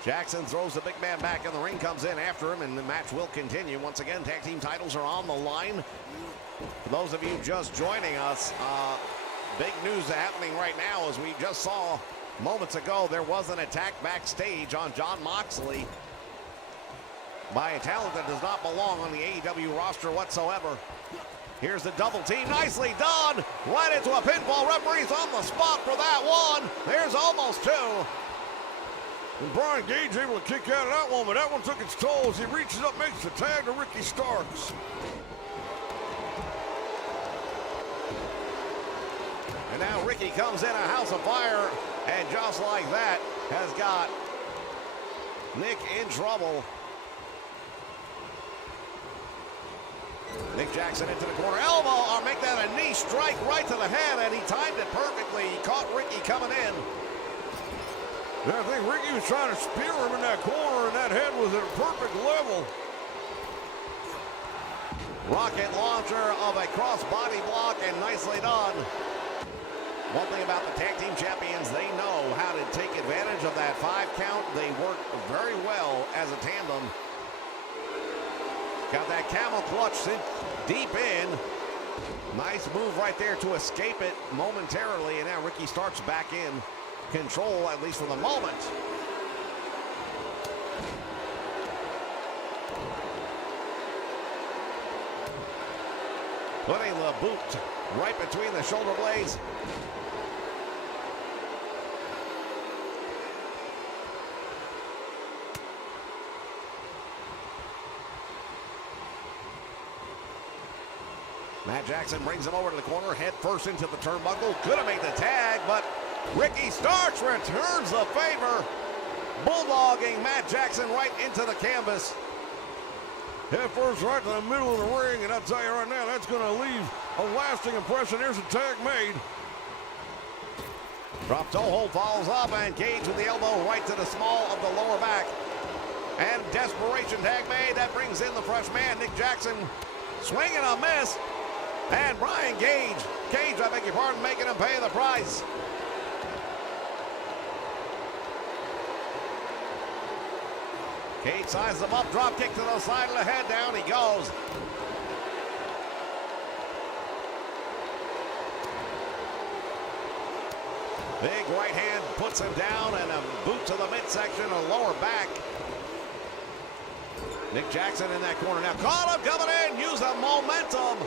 Jackson throws the big man back, and the ring comes in after him, and the match will continue. Once again, tag team titles are on the line. For those of you just joining us, big news happening right now. As we just saw moments ago, there was an attack backstage on Jon Moxley by a talent that does not belong on the AEW roster whatsoever. Here's the double team, nicely done. Right into a pinfall. Referee's on the spot for that one. There's almost two. And Brian Gage able to kick out of that one, but that one took its toll as he reaches up, makes the tag to Ricky Starks. And now Ricky comes in a house of fire, and just like that, has got Nick in trouble. Nick Jackson into the corner, elbow, or make that a knee strike right to the head, and he timed it perfectly. He caught Ricky coming in. And I think Ricky was trying to spear him in that corner, and that head was at a perfect level. Rocket launcher of a cross-body block, and nicely done. One thing about the tag team champions, they know how to take advantage of that 5 count. They work very well as a tandem. Got that camel clutch deep in. Nice move right there to escape it momentarily, and now Ricky Starks back in control, at least for the moment. Putting the boot right between the shoulder blades. Matt Jackson brings him over to the corner, head first into the turnbuckle. Could have made the tag, but Ricky Starks returns the favor, bulldogging Matt Jackson right into the canvas. Head first right to the middle of the ring, and I'll tell you right now, that's going to leave a lasting impression. There's a tag made. Drop toe hold follows up, and Gage with the elbow right to the small of the lower back. And desperation tag made. That brings in the fresh man, Nick Jackson, swinging a miss. And Brian Gage, I beg your pardon, making him pay the price. Gage sizes him up, drop kick to the side of the head, down he goes. Big right hand puts him down, and a boot to the midsection or lower back. Nick Jackson in that corner now. Caught him coming in, use the momentum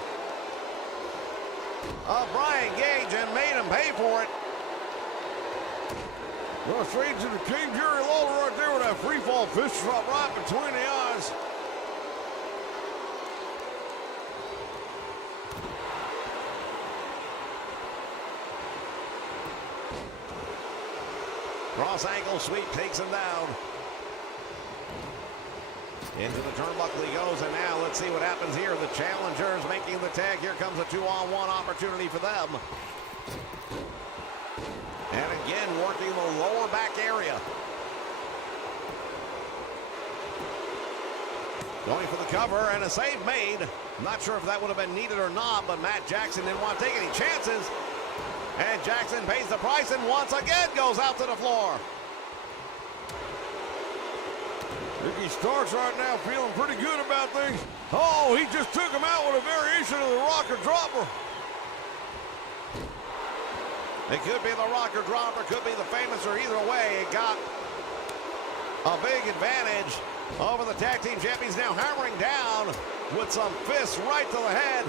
of Brian Gage and made him pay for it. Well, straight to the King Jerry Lawler right there with that free fall fist drop right between the eyes. Cross ankle sweep takes him down. Into the turnbuckle he goes, and now let's see what happens here. The challengers making the tag. Here comes a 2-on-1 opportunity for them. And again, working the lower back area. Going for the cover, and a save made. Not sure if that would have been needed or not, but Matt Jackson didn't want to take any chances. And Jackson pays the price and once again goes out to the floor. Ricky Starks right now feeling pretty good about things. Oh, he just took him out with a variation of the rocker dropper. It could be the rocker dropper, could be the famous, or either way, it got a big advantage over the tag team champions. Now hammering down with some fists right to the head.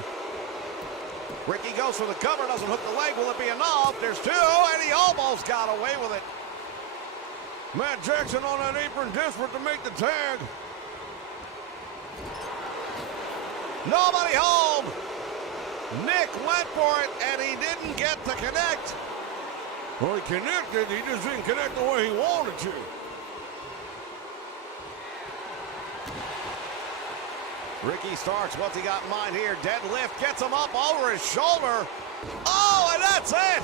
Ricky goes for the cover, doesn't hook the leg. Will it be enough? There's two, and he almost got away with it. Matt Jackson on that apron, desperate to make the tag. Nobody home. Nick went for it, and he didn't get to connect. Well, he connected, he just didn't connect the way he wanted to. Ricky Starks, what's he got in mind here? Deadlift gets him up over his shoulder. Oh, and that's it.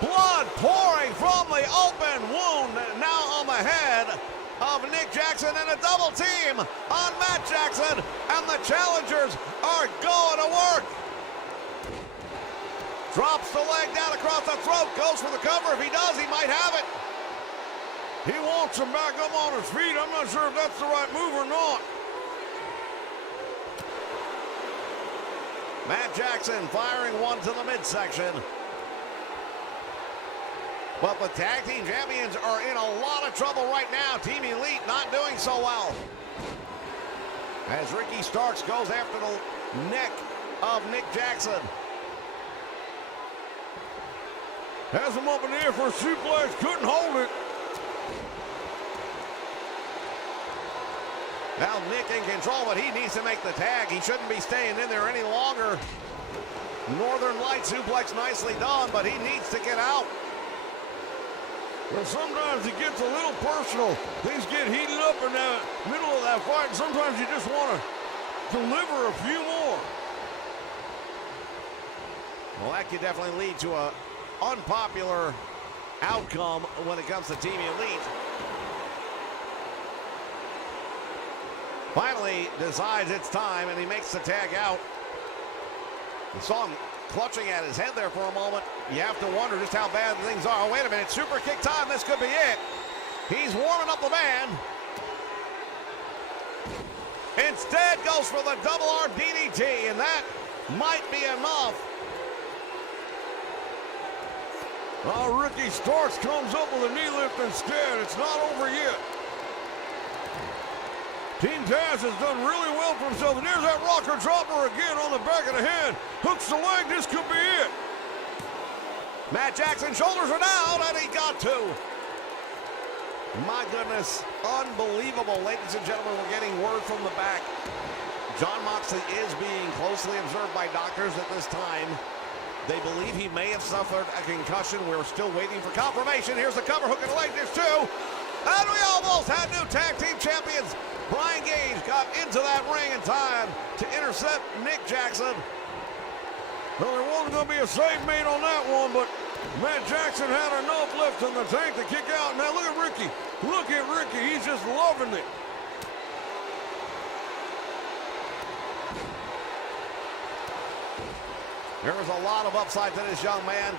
Blood pouring from the open wound now on the head of Nick Jackson, and a double team on Matt Jackson, and the challengers are going to work. Drops the leg down across the throat. Goes for the cover. If he does, he might have it. He wants him back up on his feet. I'm not sure if that's the right move or not. Matt Jackson firing one to the midsection. But the tag team champions are in a lot of trouble right now. Team Elite not doing so well. As Ricky Starks goes after the neck of Nick Jackson. Has him up in the air for a suplex. Couldn't hold it. Now Nick in control, but he needs to make the tag. He shouldn't be staying in there any longer. Northern Light suplex nicely done, but he needs to get out. Well, sometimes it gets a little personal. Things get heated up in the middle of that fight, and sometimes you just want to deliver a few more. Well, that could definitely lead to an unpopular outcome when it comes to Team Elite. Finally decides it's time, and he makes the tag out. You saw him clutching at his head there for a moment. You have to wonder just how bad things are. Oh, wait a minute. Super kick time. This could be it. He's warming up the man. Instead goes for the double arm DDT, and that might be enough. Ricky Starks comes up with a knee lift instead. It's not over yet. Team Taz has done really well for himself. And there's that rocker dropper again on the back of the head. Hooks the leg. This could be it. Matt Jackson's shoulders are down, and he got two. My goodness, unbelievable. Ladies and gentlemen, we're getting word from the back. Jon Moxley is being closely observed by doctors at this time. They believe he may have suffered a concussion. We're still waiting for confirmation. Here's the cover, hook and leg. There's two. And we almost had new tag team champions. Brian Gage got into that ring in time to intercept Nick Jackson. Well, there wasn't going to be a save made on that one, but Matt Jackson had enough left in the tank to kick out. Now look at Ricky. Look at Ricky. He's just loving it. There is a lot of upside to this young man.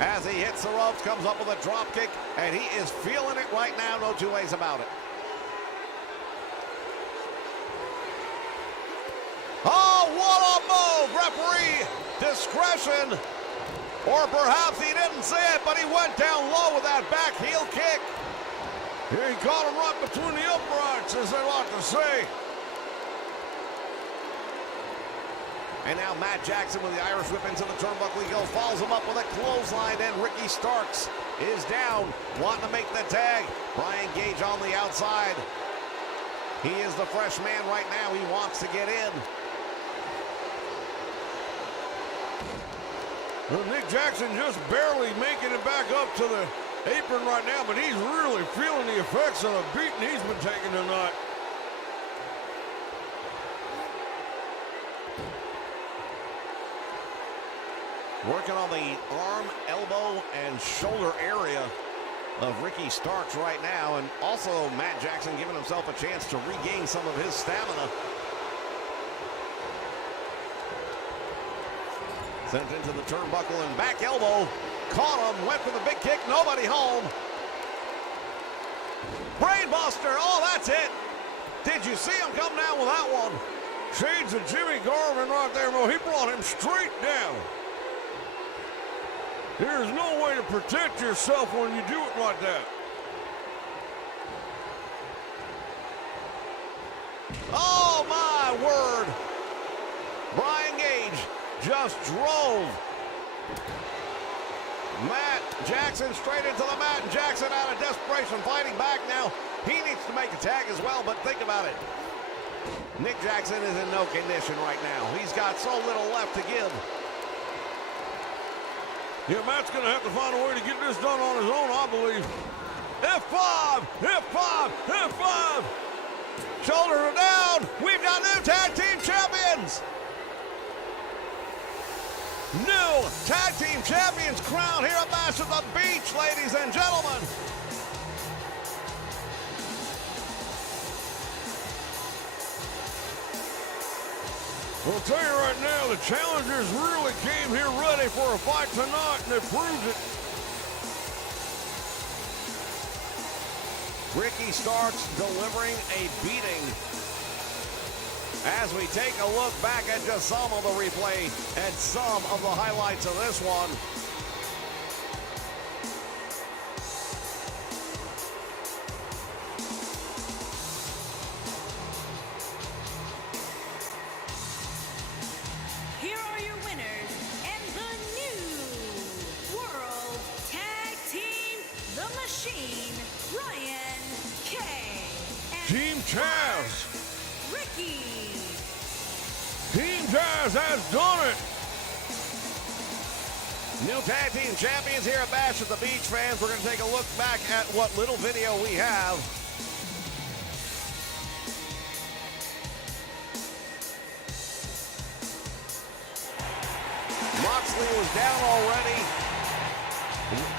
As he hits the ropes, comes up with a drop kick, and he is feeling it right now. No two ways about it. Oh, what a move! Referee discretion. Or perhaps he didn't see it, but he went down low with that back heel kick. Yeah, he caught him right between the uprights, as they like to say. And now Matt Jackson with the Irish whip into the turnbuckle. He goes, follows him up with a clothesline, and Ricky Starks is down, wanting to make the tag. Brian Gage on the outside. He is the fresh man right now. He wants to get in. Well, Nick Jackson just barely making it back up to the apron right now, but he's really feeling the effects of the beating he's been taking tonight. Working on the arm, elbow, and shoulder area of Ricky Starks right now, and also Matt Jackson giving himself a chance to regain some of his stamina. Sent into the turnbuckle and back elbow. Caught him, went for the big kick, nobody home. Brainbuster, oh, that's it. Did you see him come down with that one? Shades of Jimmy Garvin right there. Well, he brought him straight down. There's no way to protect yourself when you do it like that. Oh, my word. Brian Gage just drove Matt Jackson straight into the mat. And Jackson out of desperation fighting back now. He needs to make a tag as well, but think about it. Nick Jackson is in no condition right now. He's got so little left to give. Yeah, Matt's going to have to find a way to get this done on his own, I believe. F5! F5! F5! Shoulders are down. We've got new tag team champions. New tag team champions crowned here at Bash at the Beach, ladies and gentlemen. I'll tell you right now, the challengers really came here ready for a fight tonight, and they proved it. Ricky Starks delivering a beating as we take a look back at just some of the replay and some of the highlights of this one. Here are your winners and the new World Tag Team, The Machine, Ryan K. and Team Chaz. Ricky. Team Chaz has done it. New tag team champions here at Bash at the Beach, fans. We're going to take a look back at what little video we have. Moxley was down already.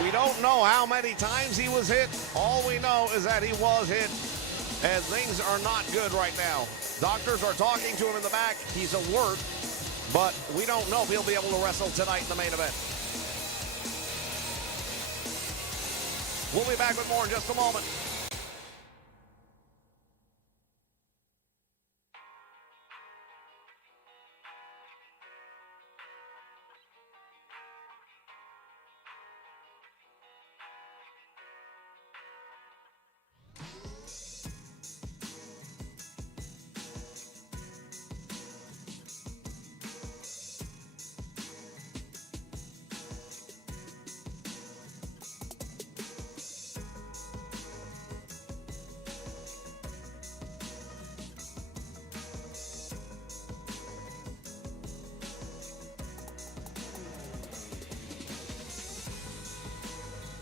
We don't know how many times he was hit. All we know is that he was hit, and things are not good right now. Doctors are talking to him in the back. He's alert, but we don't know if he'll be able to wrestle tonight in the main event. We'll be back with more in just a moment.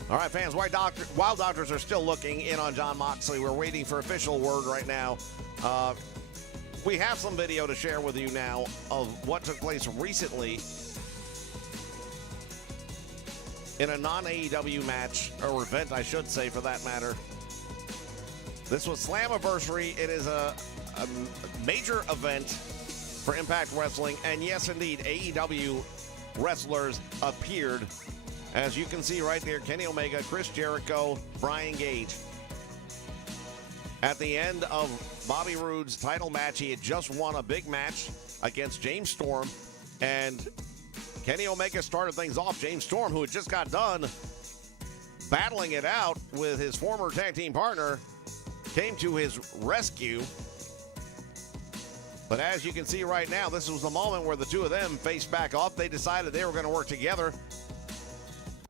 All right, fans, Wild Doctors are still looking in on Jon Moxley. We're waiting for official word right now. We have some video to share with you now of what took place recently in a non-AEW match, or event, I should say, for that matter. This was Slammiversary. It is a major event for Impact Wrestling, and yes, indeed, AEW wrestlers appeared. As you can see right there, Kenny Omega, Chris Jericho, Brian Gage. At the end of Bobby Roode's title match, he had just won a big match against James Storm, and Kenny Omega started things off. James Storm, who had just got done battling it out with his former tag team partner, came to his rescue. But as you can see right now, this was the moment where the two of them faced back off. They decided they were going to work together.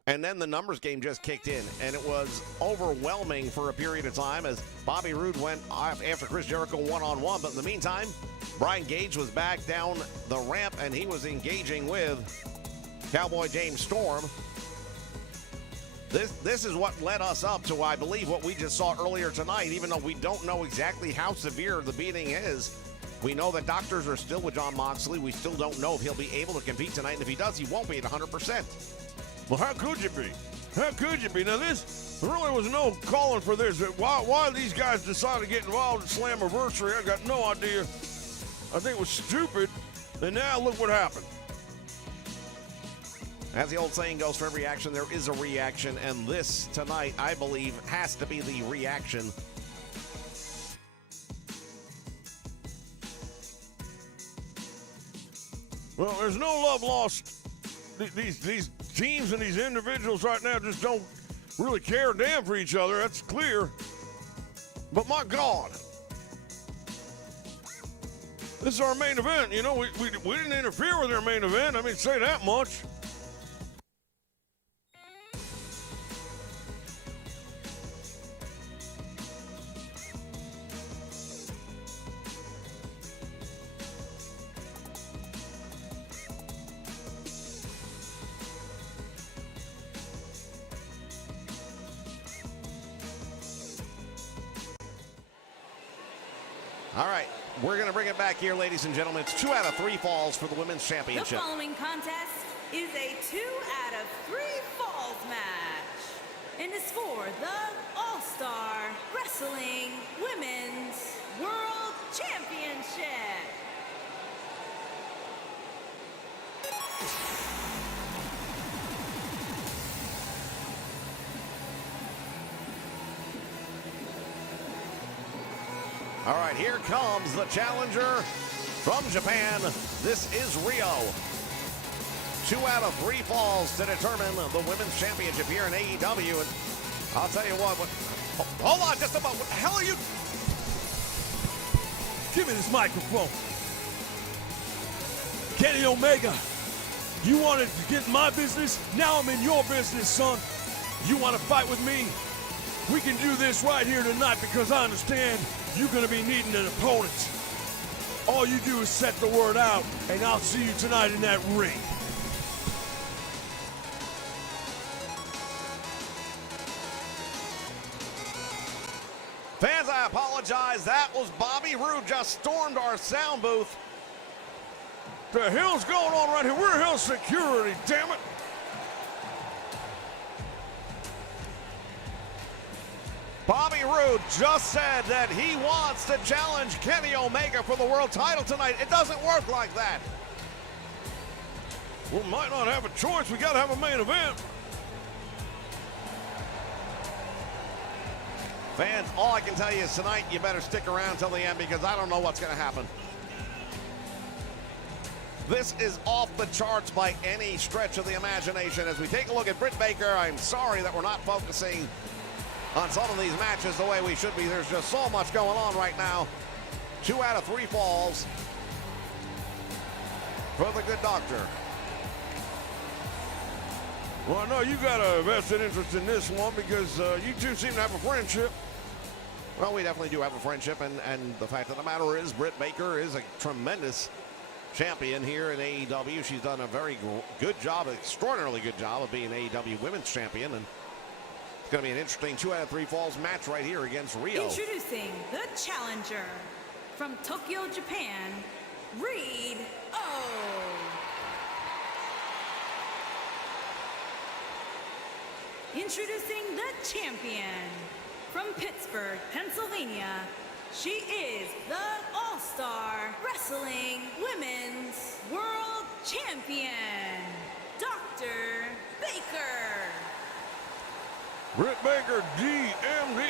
And then the numbers game just kicked in, and it was overwhelming for a period of time as Bobby Roode went after Chris Jericho one-on-one. But in the meantime, Brian Gage was back down the ramp, and he was engaging with Cowboy James Storm. This is what led us up to, I believe, what we just saw earlier tonight, even though we don't know exactly how severe the beating is. We know that doctors are still with Jon Moxley. We still don't know if he'll be able to compete tonight, and if he does, he won't be at 100%. Well, how could you be? How could you be? Now, there really was no calling for this. Why these guys decided to get involved in Slammiversary, I got no idea. I think it was stupid, and now look what happened. As the old saying goes, for every action, there is a reaction, and this tonight, I believe, has to be the reaction. Well, there's no love lost. These teams and these individuals right now just don't really care a damn for each other. That's clear. But my God, this is our main event. You know, we didn't interfere with their main event. I mean, say that much. All right, we're going to bring it back here, ladies and gentlemen. It's 2 out of 3 falls for the Women's The Championship. following contest is a 2 out of 3 falls match and is for the All-Star Wrestling Women's World Championship. All right, here comes the challenger from Japan. This is Rio. 2 out of 3 falls to determine the women's championship here in AEW. And I'll tell you what, hold on just a moment. What the hell are you? Give me this microphone. Kenny Omega, you wanted to get in my business? Now I'm in your business, son. You want to fight with me? We can do this right here tonight because I understand you're going to be needing an opponent. All you do is set the word out, and I'll see you tonight in that ring. Fans, I apologize. That was Bobby Roode just stormed our sound booth. The hell's going on right here? We're Hill Security, damn it. Bobby Roode just said that he wants to challenge Kenny Omega for the world title tonight. It doesn't work like that. We might not have a choice. We got to have a main event. Fans, all I can tell you is tonight you better stick around till the end because I don't know what's going to happen. This is off the charts by any stretch of the imagination. As we take a look at Britt Baker, I'm sorry that we're not focusing on some of these matches the way we should be. There's just so much going on right now. 2 out of 3 falls for the good doctor. Well, I know you got a vested interest in this one because you two seem to have a friendship. Well, we definitely do have a friendship, and the fact of the matter is Britt Baker is a tremendous champion here in AEW. She's done a very good job, extraordinarily good job of being AEW Women's Champion, and it's going to be an interesting 2 out of 3 falls match right here against Rio. Introducing the challenger from Tokyo, Japan, Reed O. Introducing the champion from Pittsburgh, Pennsylvania. She is the All-Star Wrestling Women's World Champion, Dr. Baker. Britt Baker, DMD.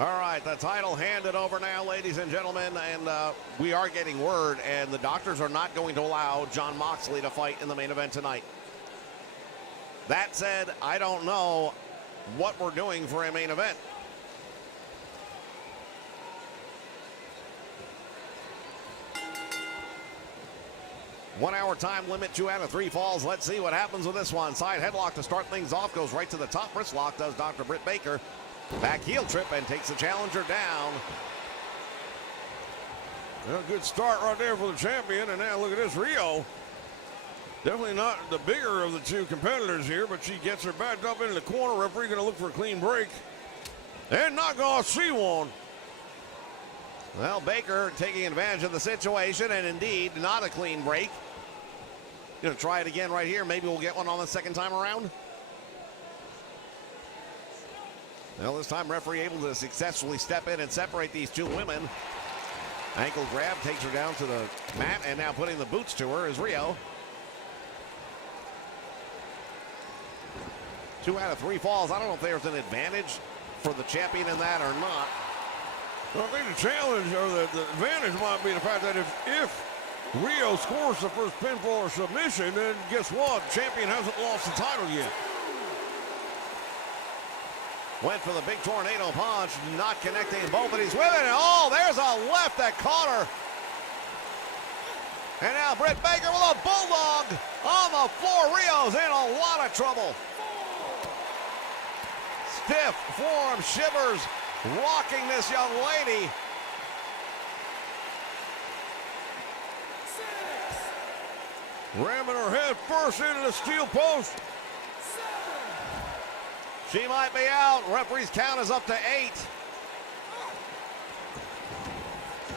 All right, the title handed over now, ladies and gentlemen, and we are getting word, and the doctors are not going to allow Jon Moxley to fight in the main event tonight. That said, I don't know what we're doing for a main event. One-hour time limit, 2 out of 3 falls. Let's see what happens with this one. Side headlock to start things off, goes right to the top. Wrist lock does Dr. Britt Baker. Back heel trip and takes the challenger down. Well, good start right there for the champion. And now look at this, Rio. Definitely not the bigger of the two competitors here, but she gets her backed up into the corner. Referee going to look for a clean break. And not going to see one. Well, Baker taking advantage of the situation, and indeed not a clean break. Going to try it again right here. Maybe we'll get one on the second time around. Well, this time referee able to successfully step in and separate these two women. Ankle grab takes her down to the mat, and now putting the boots to her is Rio. 2 out of 3 falls. I don't know if there's an advantage for the champion in that or not. Well, I think the challenge or the advantage might be the fact that if Rio scores the first pinfall or submission, then guess what? Champion hasn't lost the title yet. Went for the big tornado punch, not connecting both of these women. Oh, there's a left that caught her. And now Britt Baker with a bulldog on the floor. Rio's in a lot of trouble. Stiff forearm shivers, rocking this young lady. Ramming her head first into the steel post. She might be out. Referee's count is up to 8.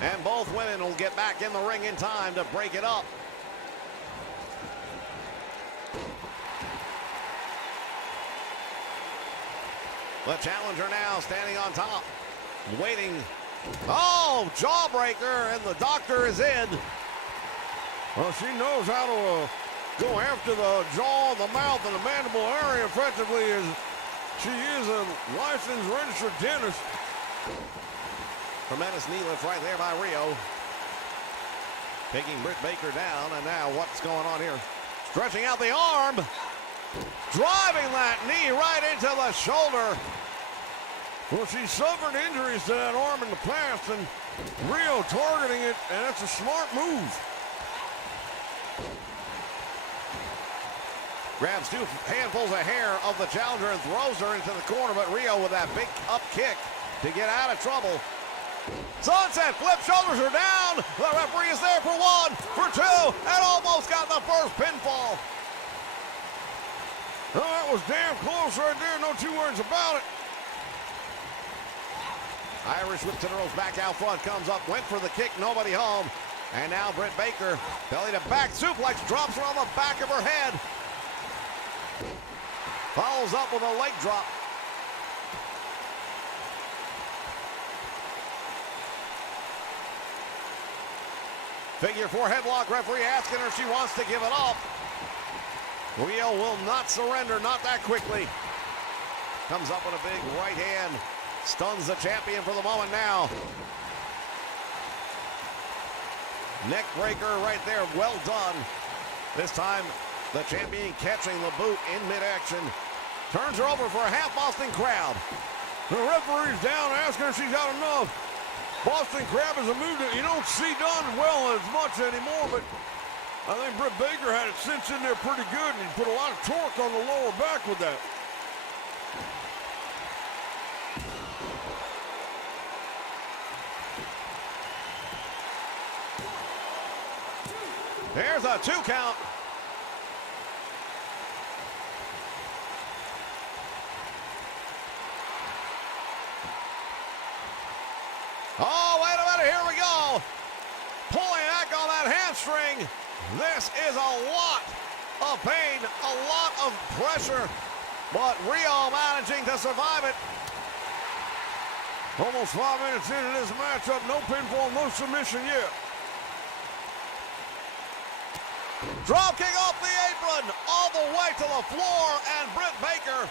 And both women will get back in the ring in time to break it up. The challenger now standing on top, waiting. Oh, jawbreaker, and the doctor is in. Well, she knows how to go after the jaw, the mouth, and the mandible area effectively, as she is a licensed registered dentist. Tremendous knee lift right there by Rio. Taking Britt Baker down, and now what's going on here? Stretching out the arm. Driving that knee right into the shoulder. Well, she suffered injuries to that arm in the past, and Rio targeting it, and that's a smart move. Grabs two handfuls of hair of the challenger and throws her into the corner, but Rio with that big up kick to get out of trouble. Sunset flip, shoulders are down. The referee is there for one, for two, and almost got the first pinfall. Oh, that was damn close right there, no two words about it. Irish whip to the ropes, back out front, comes up, went for the kick, nobody home. And now Britt Baker, belly to back suplex, drops her on the back of her head. Follows up with a leg drop. Figure four headlock, referee asking her if she wants to give it up. Rio will not surrender, not that quickly. Comes up with a big right hand. Stuns the champion for the moment now. Neck breaker right there, well done. This time, the champion catching the boot in mid-action. Turns her over for a half Boston crab. The referee's down, asking if she's had enough. Boston crab is a move that you don't see done well as much anymore, but I think Britt Baker had it cinched in there pretty good, and he put a lot of torque on the lower back with that. There's a 2 count. Oh, wait a minute, here we go. Pulling back on that hamstring. This is a lot of pain, a lot of pressure, but Rio managing to survive it. Almost 5 minutes into this matchup, no pinfall, no submission yet. Drop kick off the apron, all the way to the floor, and Britt Baker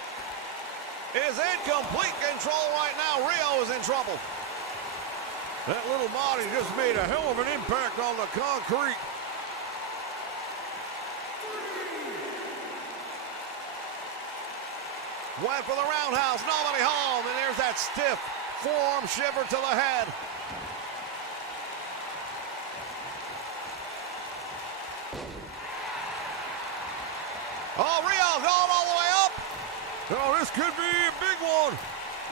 is in complete control right now. Rio is in trouble. That little body just made a hell of an impact on the concrete. Went for the roundhouse, nobody home, and there's that stiff forearm shiver to the head. Oh, Rio going all the way up. Oh, this could be a big one.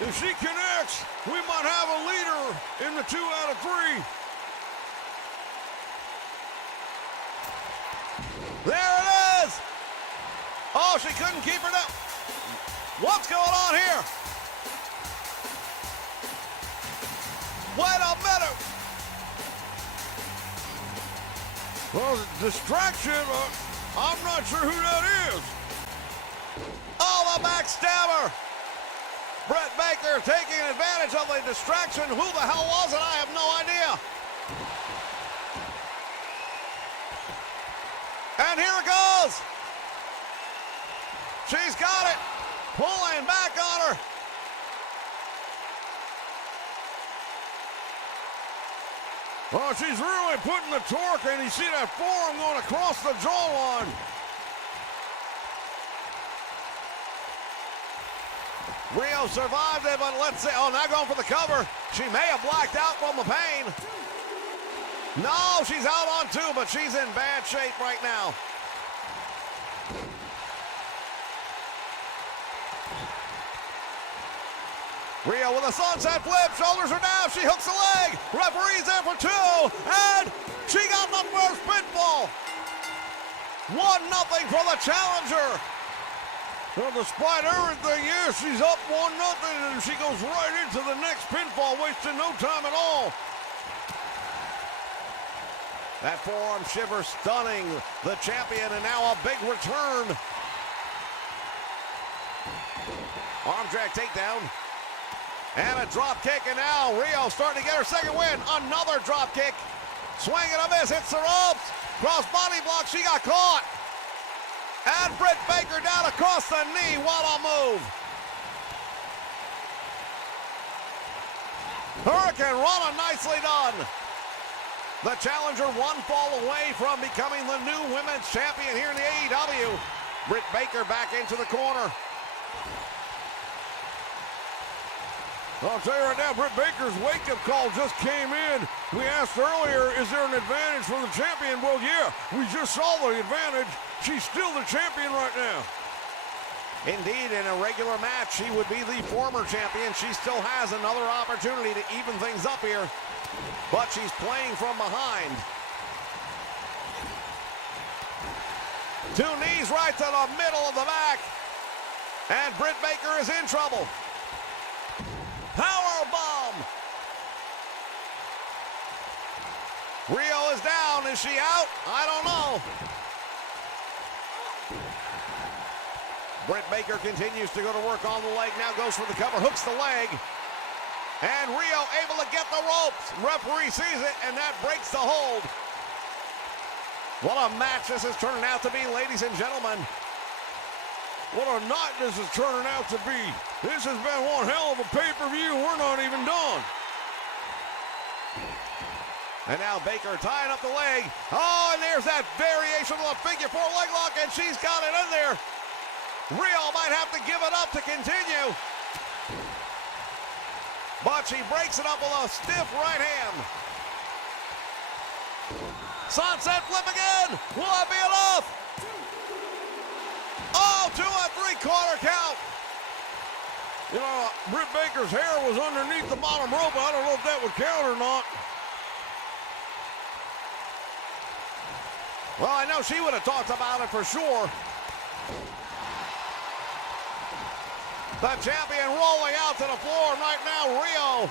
If she connects, we might have a leader in the 2 out of 3. There it is. Oh, she couldn't keep her down. What's going on here? Wait a minute. Well, distraction, I'm not sure who that is. Oh, the backstabber. Britt Baker taking advantage of the distraction. Who the hell was it? I have no idea. And here it goes. She's got it. Pulling back on her. Oh, she's really putting the torque, and you see that forearm going across the jawline. Rio survived it, but let's see. Oh, now going for the cover. She may have blacked out from the pain. No, she's out on 2, but she's in bad shape right now. Rio with a sunset flip, shoulders are down, she hooks the leg. Referee's there for 2, and she got the first pinfall. 1-0 for the challenger. Well, despite everything, yeah, she's up 1-0, and she goes right into the next pinfall, wasting no time at all. That forearm shiver stunning the champion, and now a big return. Arm drag takedown. And a drop kick, and now Rio starting to get her second win. Another drop kick. Swing and a miss, hits the ropes. Cross body block, she got caught. And Britt Baker down across the knee. What a move. Hurricane Rana, nicely done. The challenger one fall away from becoming the new women's champion here in the AEW. Britt Baker back into the corner. I'll tell you right now, Britt Baker's wake-up call just came in. We asked earlier, is there an advantage for the champion? Well, yeah, we just saw the advantage. She's still the champion right now. Indeed, in a regular match, she would be the former champion. She still has another opportunity to even things up here, but she's playing from behind. Two knees right to the middle of the back, and Britt Baker is in trouble. Power bomb. Rio is down. Is she out? I don't know. Britt Baker continues to go to work on the leg. Now goes for the cover. Hooks the leg. And Rio able to get the ropes. Referee sees it, and that breaks the hold. What a match this is turning out to be, ladies and gentlemen. What a night this is turning out to be. This has been one hell of a pay-per-view. We're not even done. And now Baker tying up the leg. Oh, and there's that variation of the figure four leg lock, and she's got it in there. Rio might have to give it up to continue. But she breaks it up with a stiff right hand. Sunset flip again. Will that be enough? Oh, 2 and 3/4 count. You know, Britt Baker's hair was underneath the bottom rope. I don't know if that would count or not. Well, I know she would have talked about it for sure. The champion rolling out to the floor right now, Rio.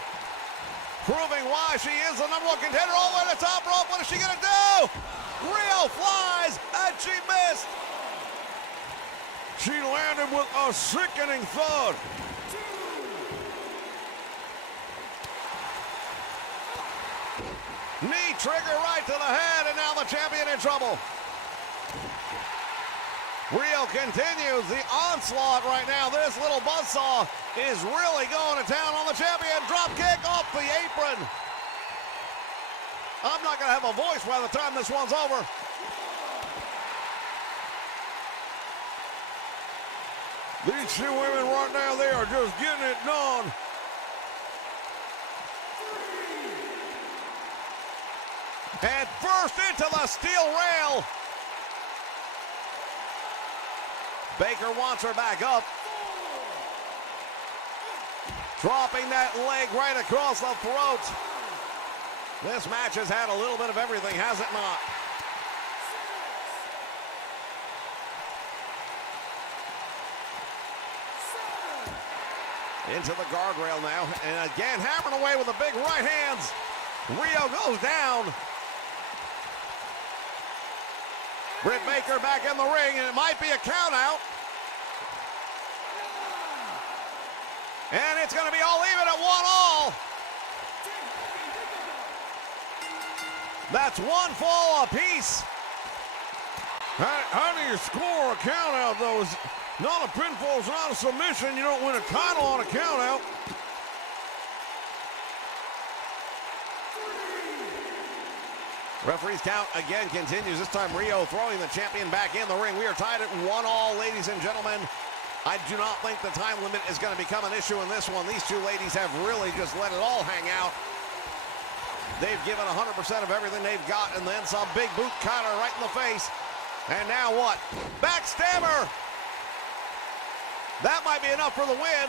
Proving why she is the number one contender all the way to the top rope. What is she gonna do? Rio flies, and she missed. She landed with a sickening thud. Knee trigger right to the head, and now the champion in trouble. Rio continues the onslaught right now. This little buzzsaw is really going to town on the champion. Drop kick off the apron. I'm not going to have a voice by the time this one's over. These two women right now, they are just getting it done. And first into the steel rail. Baker wants her back up. Dropping that leg right across the throat. This match has had a little bit of everything, has it not? Into the guardrail now, and again hammering away with the big right hands. Rio goes down. Britt Baker back in the ring, and it might be a count out. And it's going to be all even at 1-all. That's one fall apiece. How do you score a count out, though? It's not a pinfall, it's not a submission. You don't win a title on a count out. Referee's count again continues. This time Rio throwing the champion back in the ring. We are tied at 1-all, ladies and gentlemen. I do not think the time limit is going to become an issue in this one. These two ladies have really just let it all hang out. They've given 100% of everything they've got, and then some big boot cutter right in the face. And now what? Backstabber! That might be enough for the win.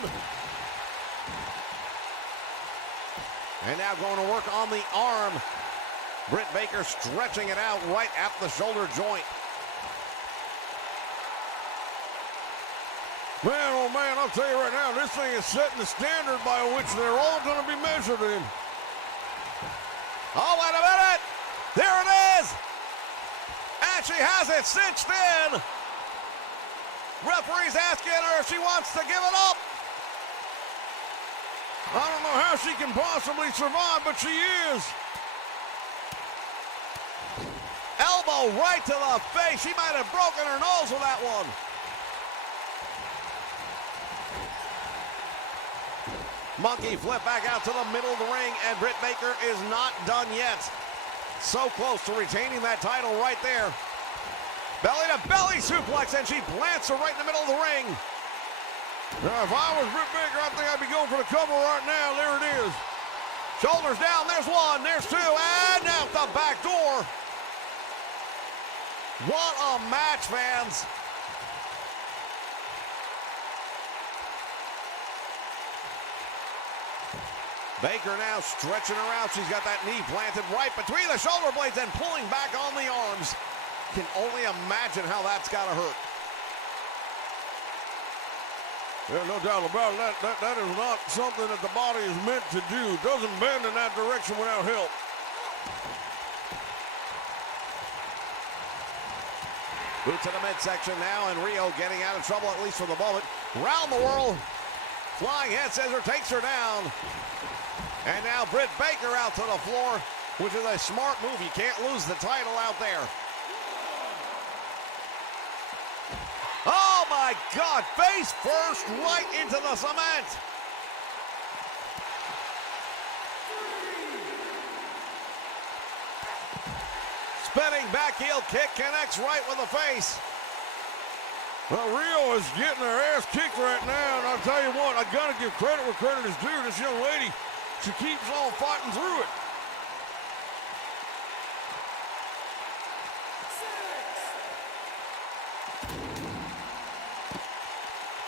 And now going to work on the arm. Britt Baker stretching it out right at the shoulder joint. Man, oh man, I'll tell you right now, this thing is setting the standard by which they're all going to be measured in. Oh, wait a minute! There it is! And she has it cinched in! Referee's asking her if she wants to give it up. I don't know how she can possibly survive, but she is. Elbow right to the face. She might have broken her nose with that one. Monkey flip back out to the middle of the ring, and Britt Baker is not done yet. So close to retaining that title right there. Belly to belly suplex, and she plants her right in the middle of the ring. Now, if I was Britt Baker, I think I'd be going for the cover right now. There it is. Shoulders down, there's one, there's two, and out the back door. What a match, fans. Baker now stretching her out. She's got that knee planted right between the shoulder blades and pulling back on the arms. Can only imagine how that's got to hurt. Yeah, no doubt about it. That is not something that the body is meant to do. Doesn't bend in that direction without help. Boots in the midsection now, and Rio getting out of trouble, at least for the moment. Round the world. Flying head scissor takes her down. And now Britt Baker out to the floor, which is a smart move. You can't lose the title out there. Oh my God, face first right into the cement. Spinning back heel kick connects right with the face. Well, Rio is getting her ass kicked right now, and I'll tell you what, I gotta give credit where credit is due. This young lady, she keeps on fighting through it.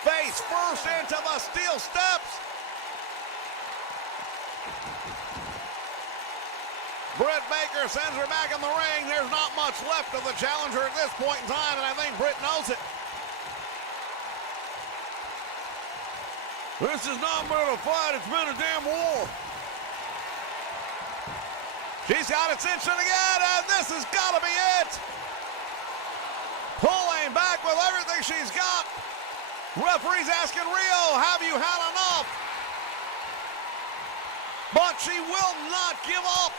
Face first into the steel steps. Britt Baker sends her back in the ring. There's not much left of the challenger at this point in time, and I think Britt knows it. This has not been a fight, it's been a damn war. She's got it cinched in again, and this has got to be it. Pulling back with everything she's got. Referee's asking Rio, have you had enough? But she will not give up.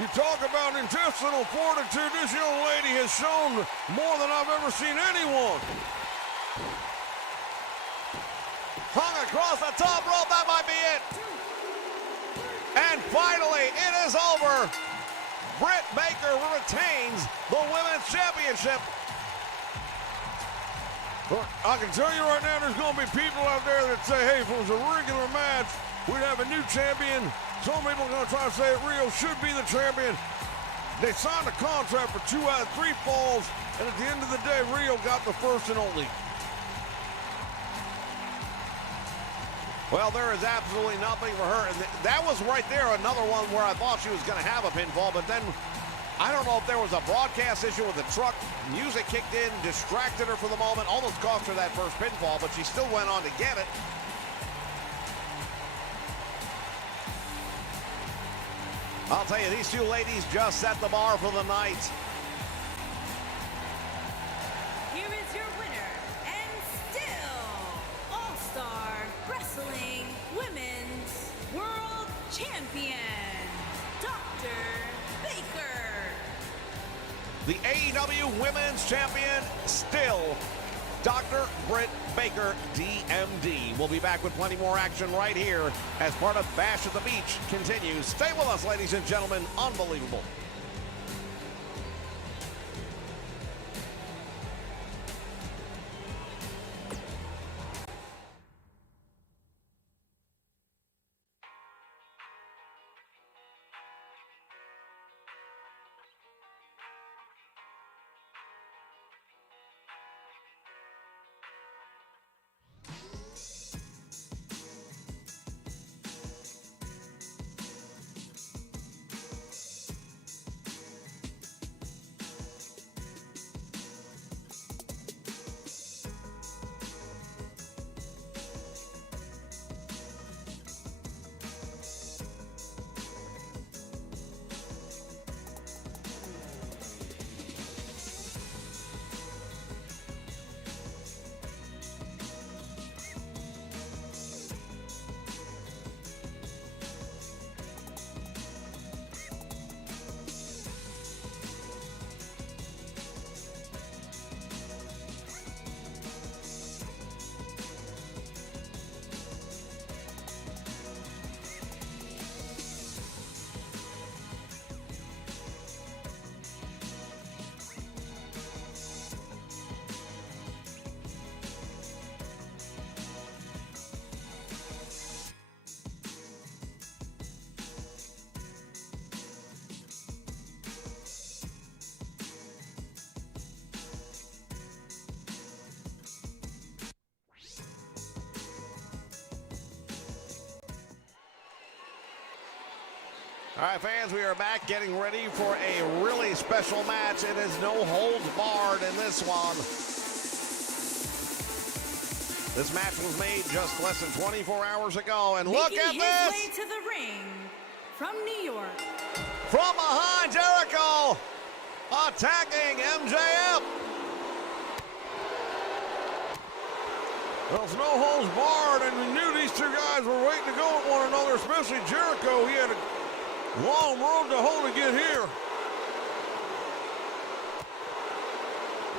You talk about intestinal fortitude, this young lady has shown more than I've ever seen anyone. Hung across the top rope, that might be it. And finally, it is over. Britt Baker retains the Women's Championship. But I can tell you right now, there's going to be people out there that say, hey, if it was a regular match, we'd have a new champion. Some people are going to try to say that Rio should be the champion. They signed a contract for 2 out of 3 falls, and at the end of the day, Rio got the first and only. Well, there is absolutely nothing for her. And that was right there another one where I thought she was going to have a pinfall, but then I don't know if there was a broadcast issue with the truck. Music kicked in, distracted her for the moment, almost cost her that first pinfall, but she still went on to get it. I'll tell you, these two ladies just set the bar for the night. Here is your winner, and still All-Star Wrestling Women's World Champion, Dr. Baker. The AEW Women's Champion, still Dr. Britt Baker, DMD. We'll be back with plenty more action right here as part of Bash at the Beach continues. Stay with us, ladies and gentlemen. Unbelievable. All right, fans, we are back getting ready for a really special match. It is no holds barred in this one. This match was made just less than 24 hours ago, and look at Making this! his way to the ring from New York. From behind, Jericho attacking MJF. Well, it's no holds barred, and we knew these two guys were waiting to go at one another, especially Jericho. He had a long road to hoe to get here.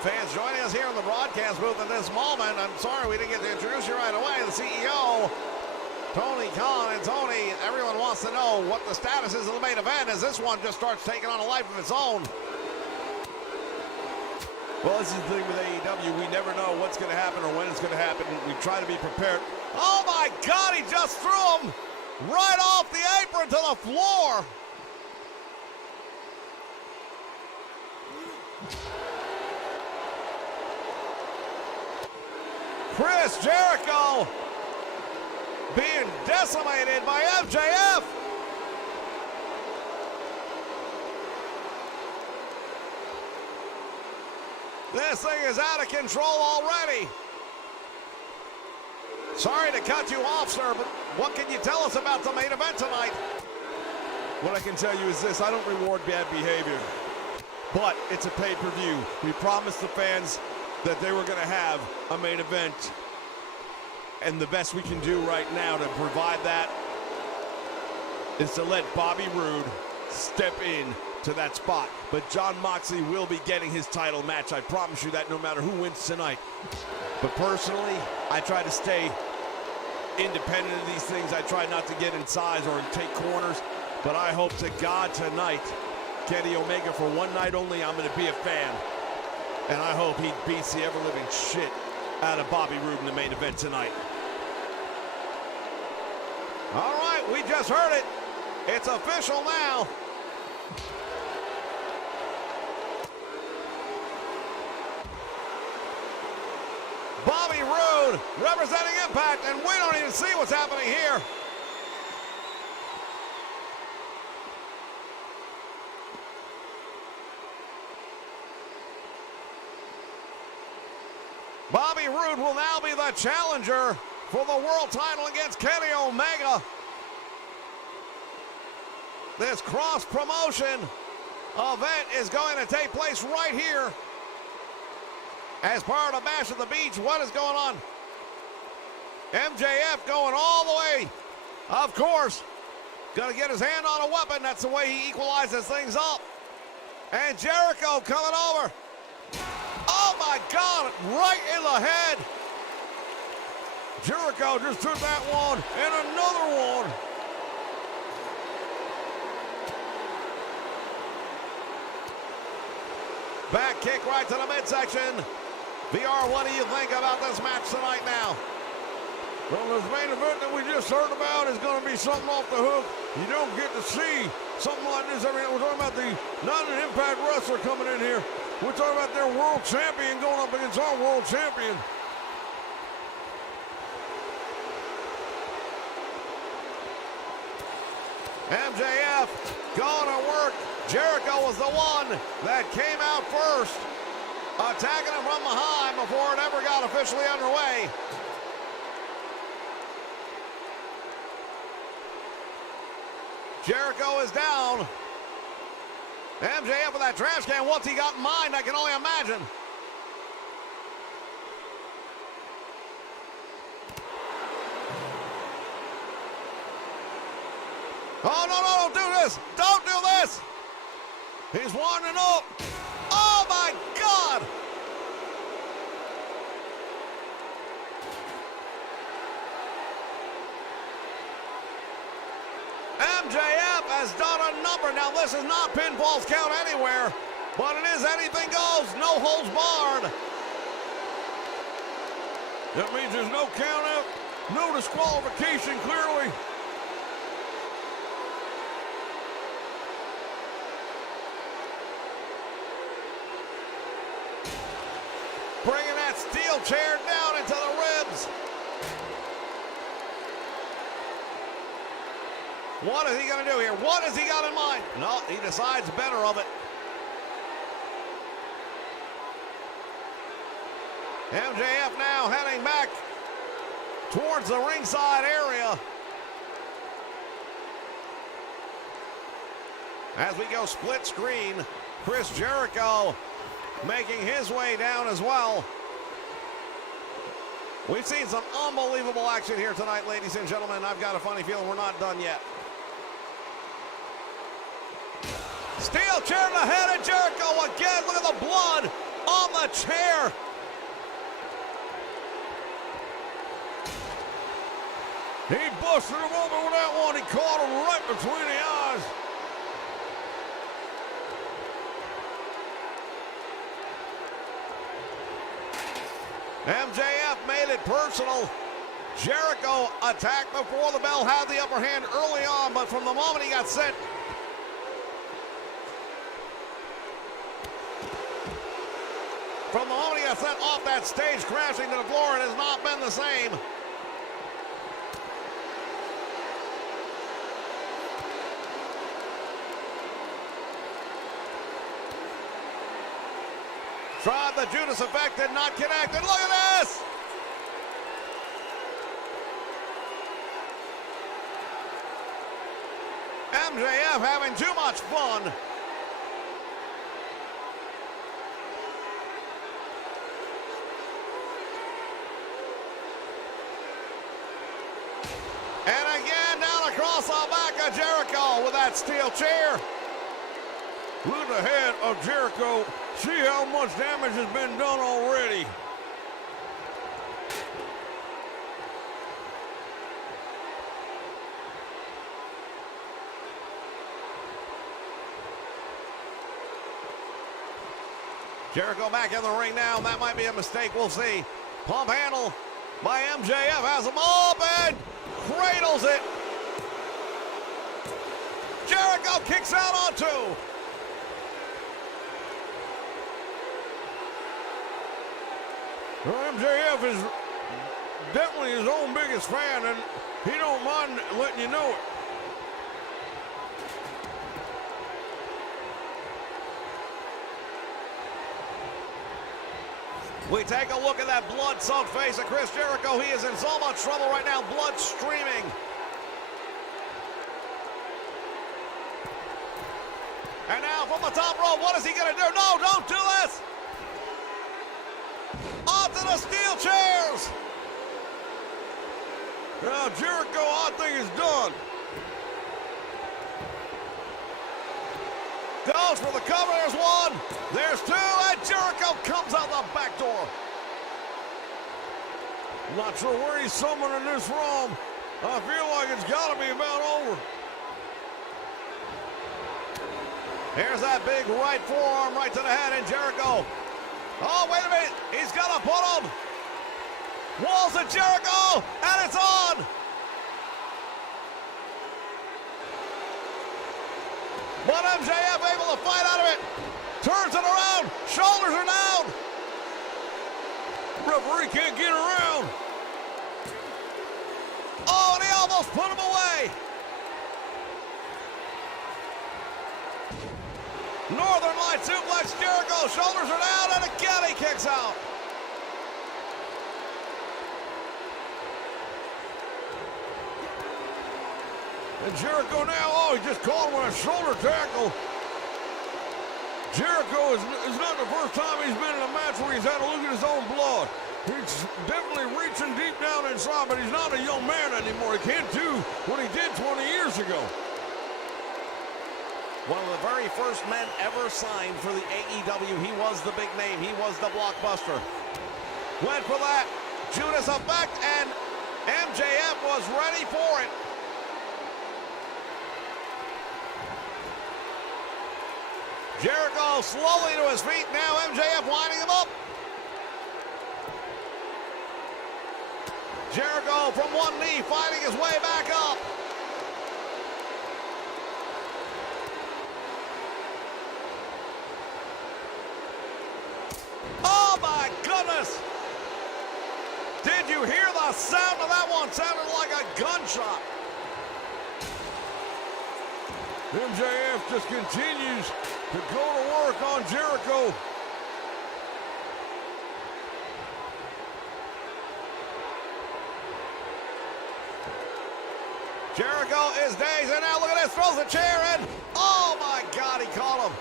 Fans joining us here in the broadcast booth at this moment. I'm sorry we didn't get to introduce you right away. The CEO, Tony Khan. And Tony, everyone wants to know what the status is of the main event as this one just starts taking on a life of its own. Well, this is the thing with AEW. We never know what's going to happen or when it's going to happen. We try to be prepared. Oh my God, he just threw him right off the apron to the floor. Chris Jericho being decimated by MJF. This thing is out of control already. Sorry to cut you off, sir, but what can you tell us about the main event tonight? What I can tell you is this: I don't reward bad behavior, but it's a pay-per-view. We promised the fans that they were going to have a main event, and the best we can do right now to provide that is to let Bobby Roode step in to that spot. But Jon Moxley will be getting his title match. I promise you that, no matter who wins tonight. But personally, I try to stay independent of these things. I try not to get in size or take corners. But I hope to God tonight, Kenny Omega, for one night only, I'm going to be a fan. And I hope he beats the ever-living shit out of Bobby Roode in the main event tonight. All right, we just heard it. It's official now. Bobby Roode representing Impact, and we don't even see what's happening here. Bobby Roode will now be the challenger for the world title against Kenny Omega. This cross-promotion event is going to take place right here as part of Bash at the Beach. What is going on? MJF going all the way. Of course, gonna get his hand on a weapon. That's the way he equalizes things up. And Jericho coming over. Oh my God, right in the head. Jericho just took that one and another one. Back kick right to the midsection. VR, what do you think about this match tonight now? Well, this main event that we just heard about is going to be something off the hook. You don't get to see something like this every night. We're talking about not an Impact wrestler coming in here. We're talking about their world champion going up against our world champion. MJF going to work. Jericho was the one that came out first, attacking him from behind before it ever got officially underway. Jericho is down. MJF with that trash can. What's he got in mind? I can only imagine. Oh, no, don't do this. Don't do this. He's winding up. Oh, my God. MJF has done a number. Now, this is not pinfalls count anywhere, but it is anything goes. No holds barred. That means there's no count out, no disqualification, clearly. Bringing that steel chair down into the ribs. What is he going to do here? What has he got in mind? No, he decides better of it. MJF now heading back towards the ringside area. As we go split screen, Chris Jericho making his way down as well. We've seen some unbelievable action here tonight, ladies and gentlemen. I've got a funny feeling we're not done yet. Steel chair to the head of Jericho again. Look at the blood on the chair. He busted him open with that one. He caught him right between the eyes. MJF made it personal. Jericho attacked before the bell, had the upper hand early on, but from the moment he got sent, off that stage, crashing to the floor, it has not been the same. Tried the Judas effect, did not connect, and look at this! MJF having too much fun. And again, down across the back of Jericho with that steel chair. Look at the head of Jericho. See how much damage has been done already. Jericho back in the ring now. That might be a mistake. We'll see. Pump handle by MJF has him up and cradles it. Jericho kicks out on two. Well, MJF is definitely his own biggest fan, and he don't mind letting you know it. We take a look at that blood-soaked face of Chris Jericho. He is in so much trouble right now, blood streaming. And now from the top rope, what is he going to do? No, don't do this! Onto the steel chairs! Now Jericho, I think, is done. Goes for the cover, there's one, there's two, and Jericho comes out the back door. Not sure where he's summoning this from. I feel like it's got to be about over. Here's that big right forearm right to the head, and Jericho. Oh, wait a minute, he's gonna put him. Walls of Jericho, and it's on. But MJF able to fight out of it. Turns it around. Shoulders are down. Referee can't get around. Oh, and he almost put him away. Northern Light suplex Jericho. Shoulders are down, and again he kicks out. And Jericho now, oh, he just caught him with a shoulder tackle. Jericho is not the first time he's been in a match where he's had to look at his own blood. He's definitely reaching deep down inside, but he's not a young man anymore. He can't do what he did 20 years ago. One of the very first men ever signed for the AEW. He was the big name. He was the blockbuster. Went for that Judas effect, and MJF was ready for it. Jericho slowly to his feet. Now MJF winding him up. Jericho from one knee fighting his way back up. Oh my goodness! Did you hear the sound of that one? Sounded like a gunshot. MJF just continues to go to work on Jericho. Jericho is dazed, and now look at this, throws the chair in. Oh my God, he caught him.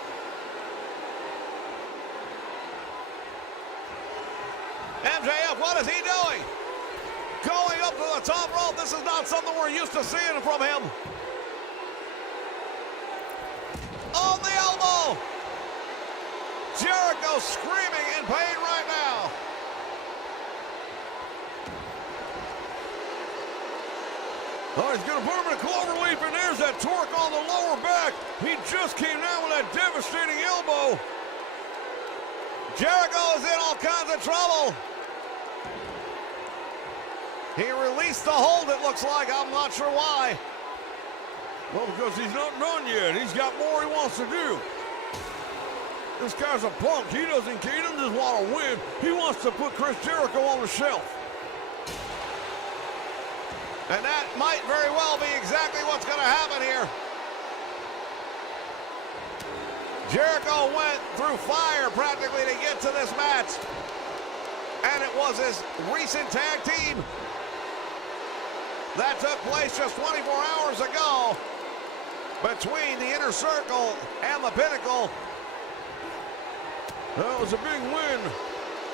MJF, what is he doing? Going up to the top rope. This is not something we're used to seeing from him. On the elbow. Jericho screaming in pain right now. Oh, he's going to put him in a cloverleaf, and there's that torque on the lower back. He just came down with that devastating elbow. Jericho is in all kinds of trouble. He released the hold, it looks like. I'm not sure why. Well, because he's not done yet. He's got more he wants to do. This guy's a punk. He doesn't just want to win. He wants to put Chris Jericho on the shelf. And that might very well be exactly what's going to happen here. Jericho went through fire practically to get to this match. And it was his recent tag team that took place just 24 hours ago between the Inner Circle and the Pinnacle. That was a big win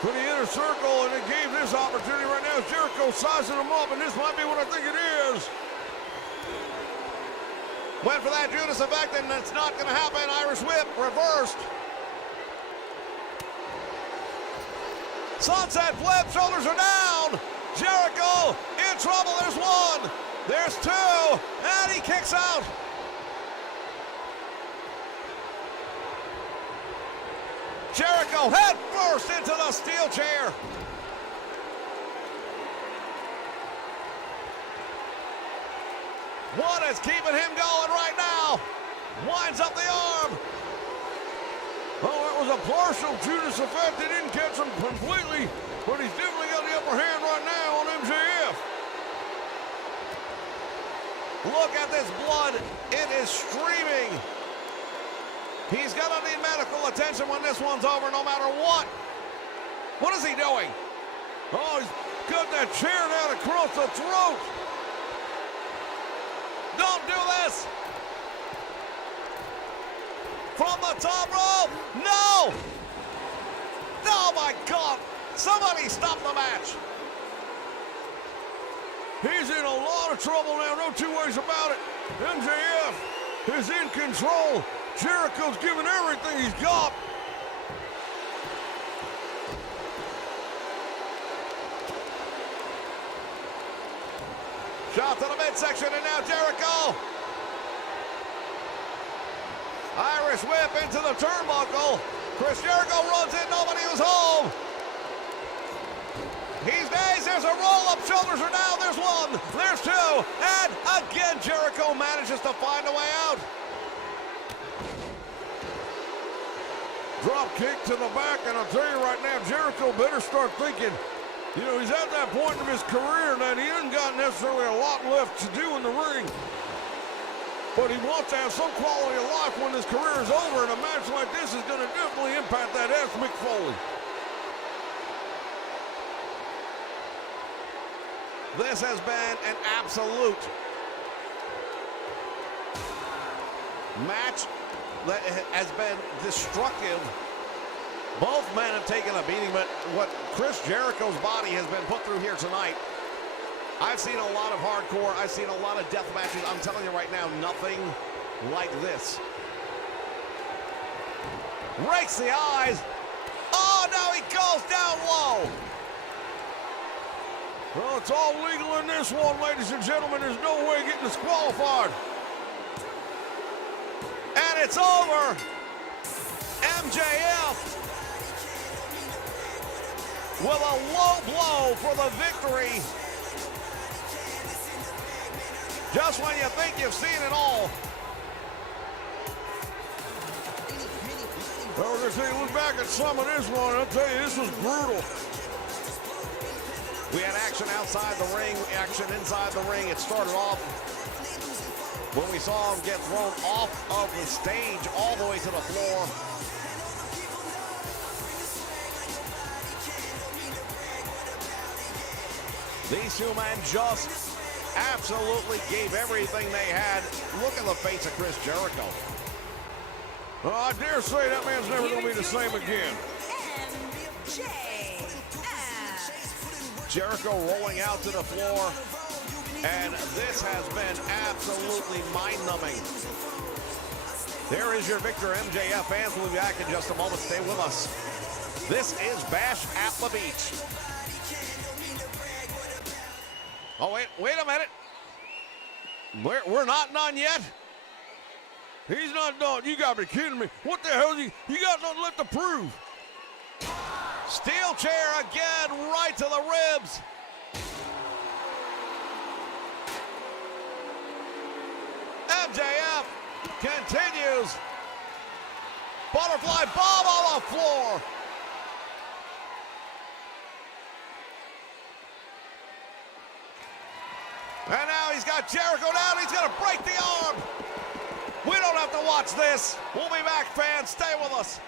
for the Inner Circle, and it gave this opportunity right now. Jericho sizing him up, and this might be what I think it is. Went for that Judas effect, and it's not going to happen. Irish whip reversed. Sunset flip, shoulders are down. Jericho in trouble. There's one, there's two, and he kicks out. Jericho head first into the steel chair. What is keeping him going right now? Winds up the arm. Oh, it was a partial Judas effect. It didn't catch him completely, but he's definitely got the upper hand right now on MJF. Look at this blood. It is streaming. He's gonna need medical attention when this one's over, no matter what. What is he doing? Oh, he's got that chair down across the throat. Don't do this. From the top rope. No. Oh my God. Somebody stop the match. He's in a lot of trouble now, no two ways about it. MJF is in control. Jericho's giving everything he's got. Shot to the midsection, and now Jericho. Irish whip into the turnbuckle. Chris Jericho runs in, nobody was home. He's dazed, there's a roll-up, shoulders are down, there's one, there's two, and again Jericho manages to find a way out. Drop kick to the back, and I'll tell you right now, Jericho better start thinking, you know, he's at that point of his career that he hasn't got necessarily a lot left to do in the ring. But he wants to have some quality of life when his career is over, and a match like this is going to definitely impact that ass Mick Foley. This has been an absolute match that has been destructive. Both men have taken a beating, but what Chris Jericho's body has been put through here tonight, I've seen a lot of hardcore, I've seen a lot of death matches. I'm telling you right now, nothing like this. Rakes the eyes. Oh, now he goes down low. Well, it's all legal in this one, ladies and gentlemen. There's no way getting disqualified. And it's over. MJF with a low blow for the victory. Just when you think you've seen it all. Well, we're going to take a look back at some of this one. I'll tell you, this was brutal. We had action outside the ring, action inside the ring. It started off when we saw him get thrown off of the stage all the way to the floor. These two men just absolutely gave everything they had. Look at the face of Chris Jericho. I dare say that man's never going to be the same again. Jericho rolling out to the floor, and this has been absolutely mind-numbing. There is your victor, MJF. Fans, we'll be back in just a moment. Stay with us. This is Bash at the Beach. Oh, wait a minute. We're not done yet? He's not done. You got to be kidding me. What the hell is he? You got nothing left to prove. Steel chair again, right to the ribs. MJF continues. Butterfly bomb on the floor. And now he's got Jericho down. He's going to break the arm. We don't have to watch this. We'll be back, fans. Stay with us.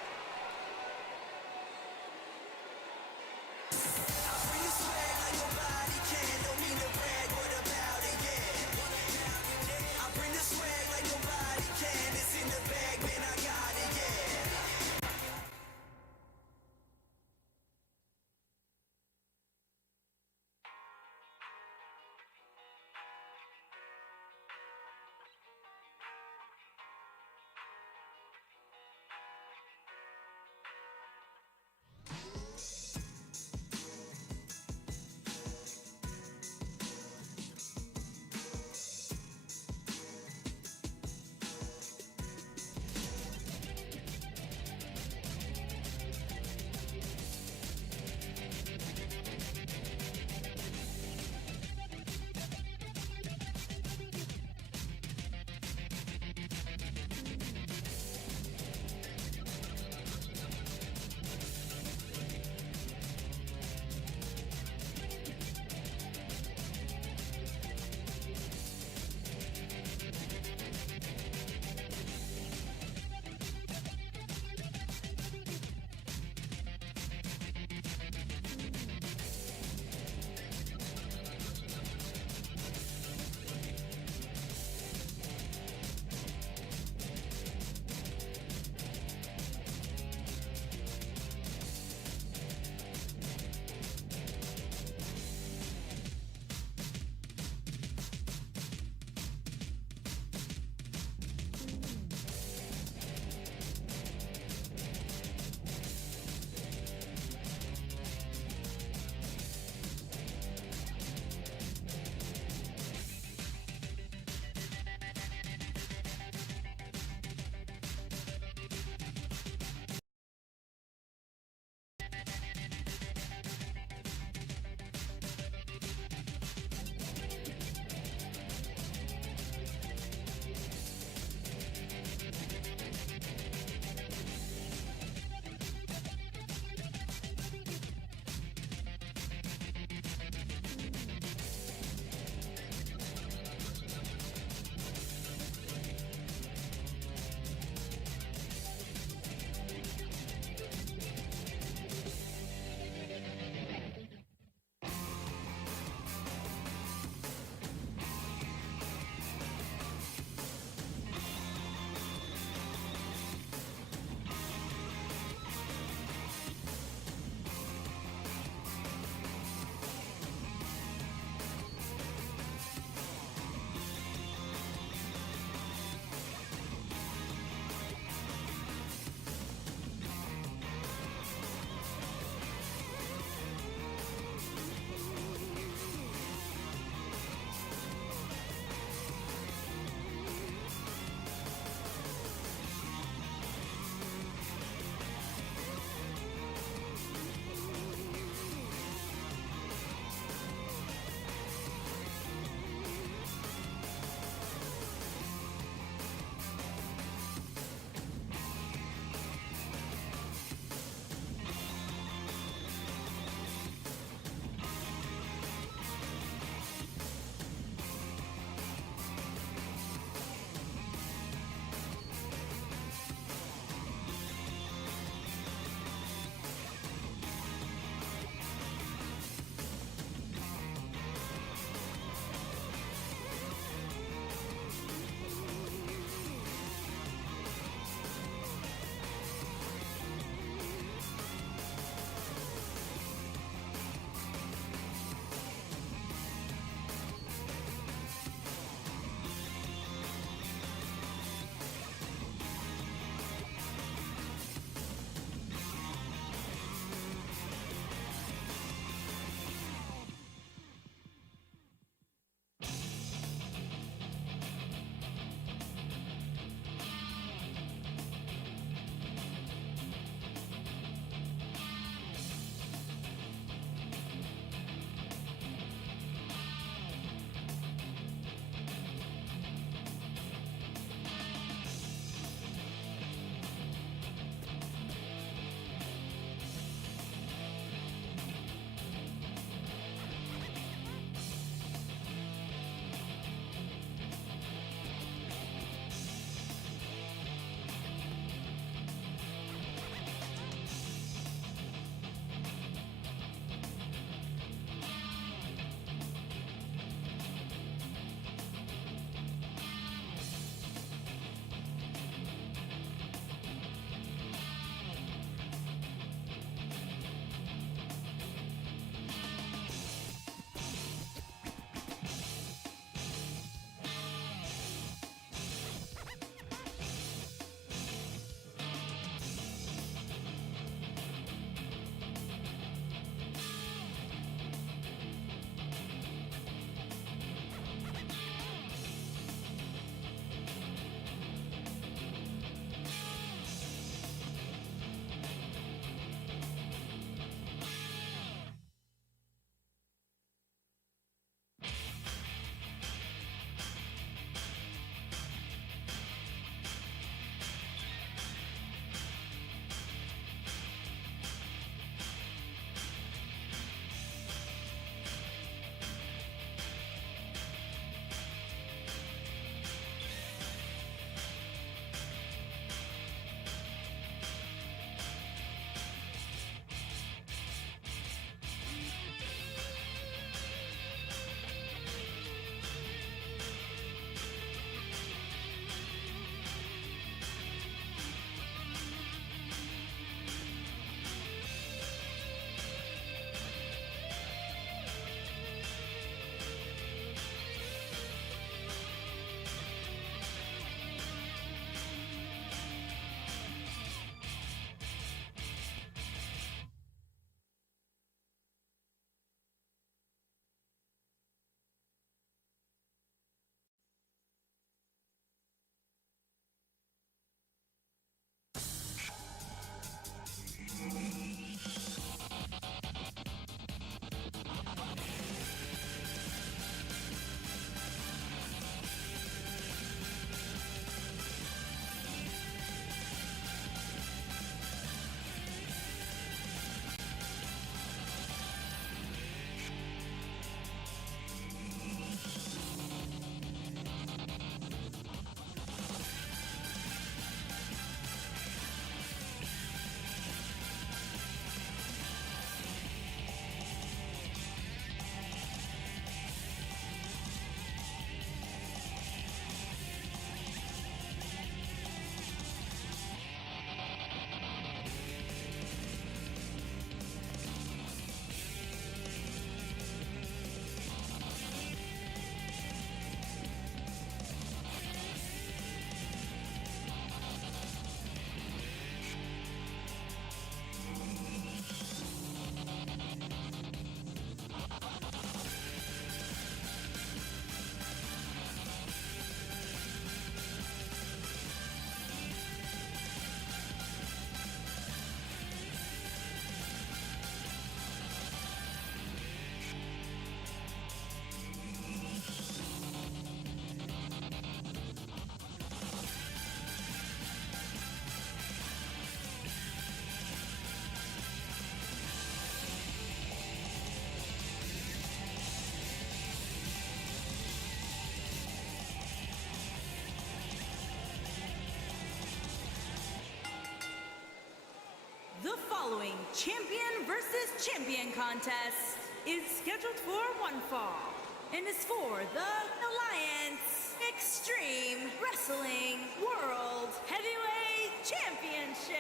following champion versus champion contest is scheduled for one fall and is for the Alliance Extreme Wrestling World Heavyweight Championship.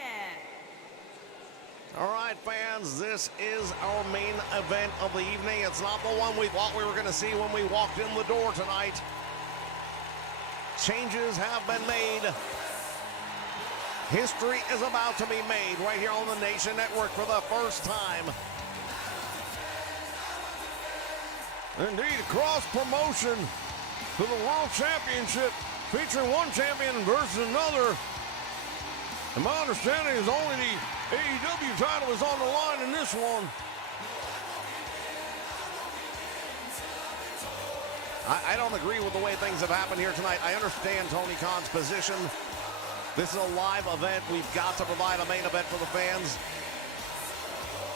All right, fans, this is our main event of the evening. It's not the one we thought we were going to see when we walked in the door tonight. Changes have been made. History is about to be made right here on the Nation Network for the first time. Indeed, cross promotion to the World Championship featuring one champion versus another. And my understanding is only the AEW title is on the line in this one. I don't agree with the way things have happened here tonight. I understand Tony Khan's position. This is a live event. We've got to provide a main event for the fans.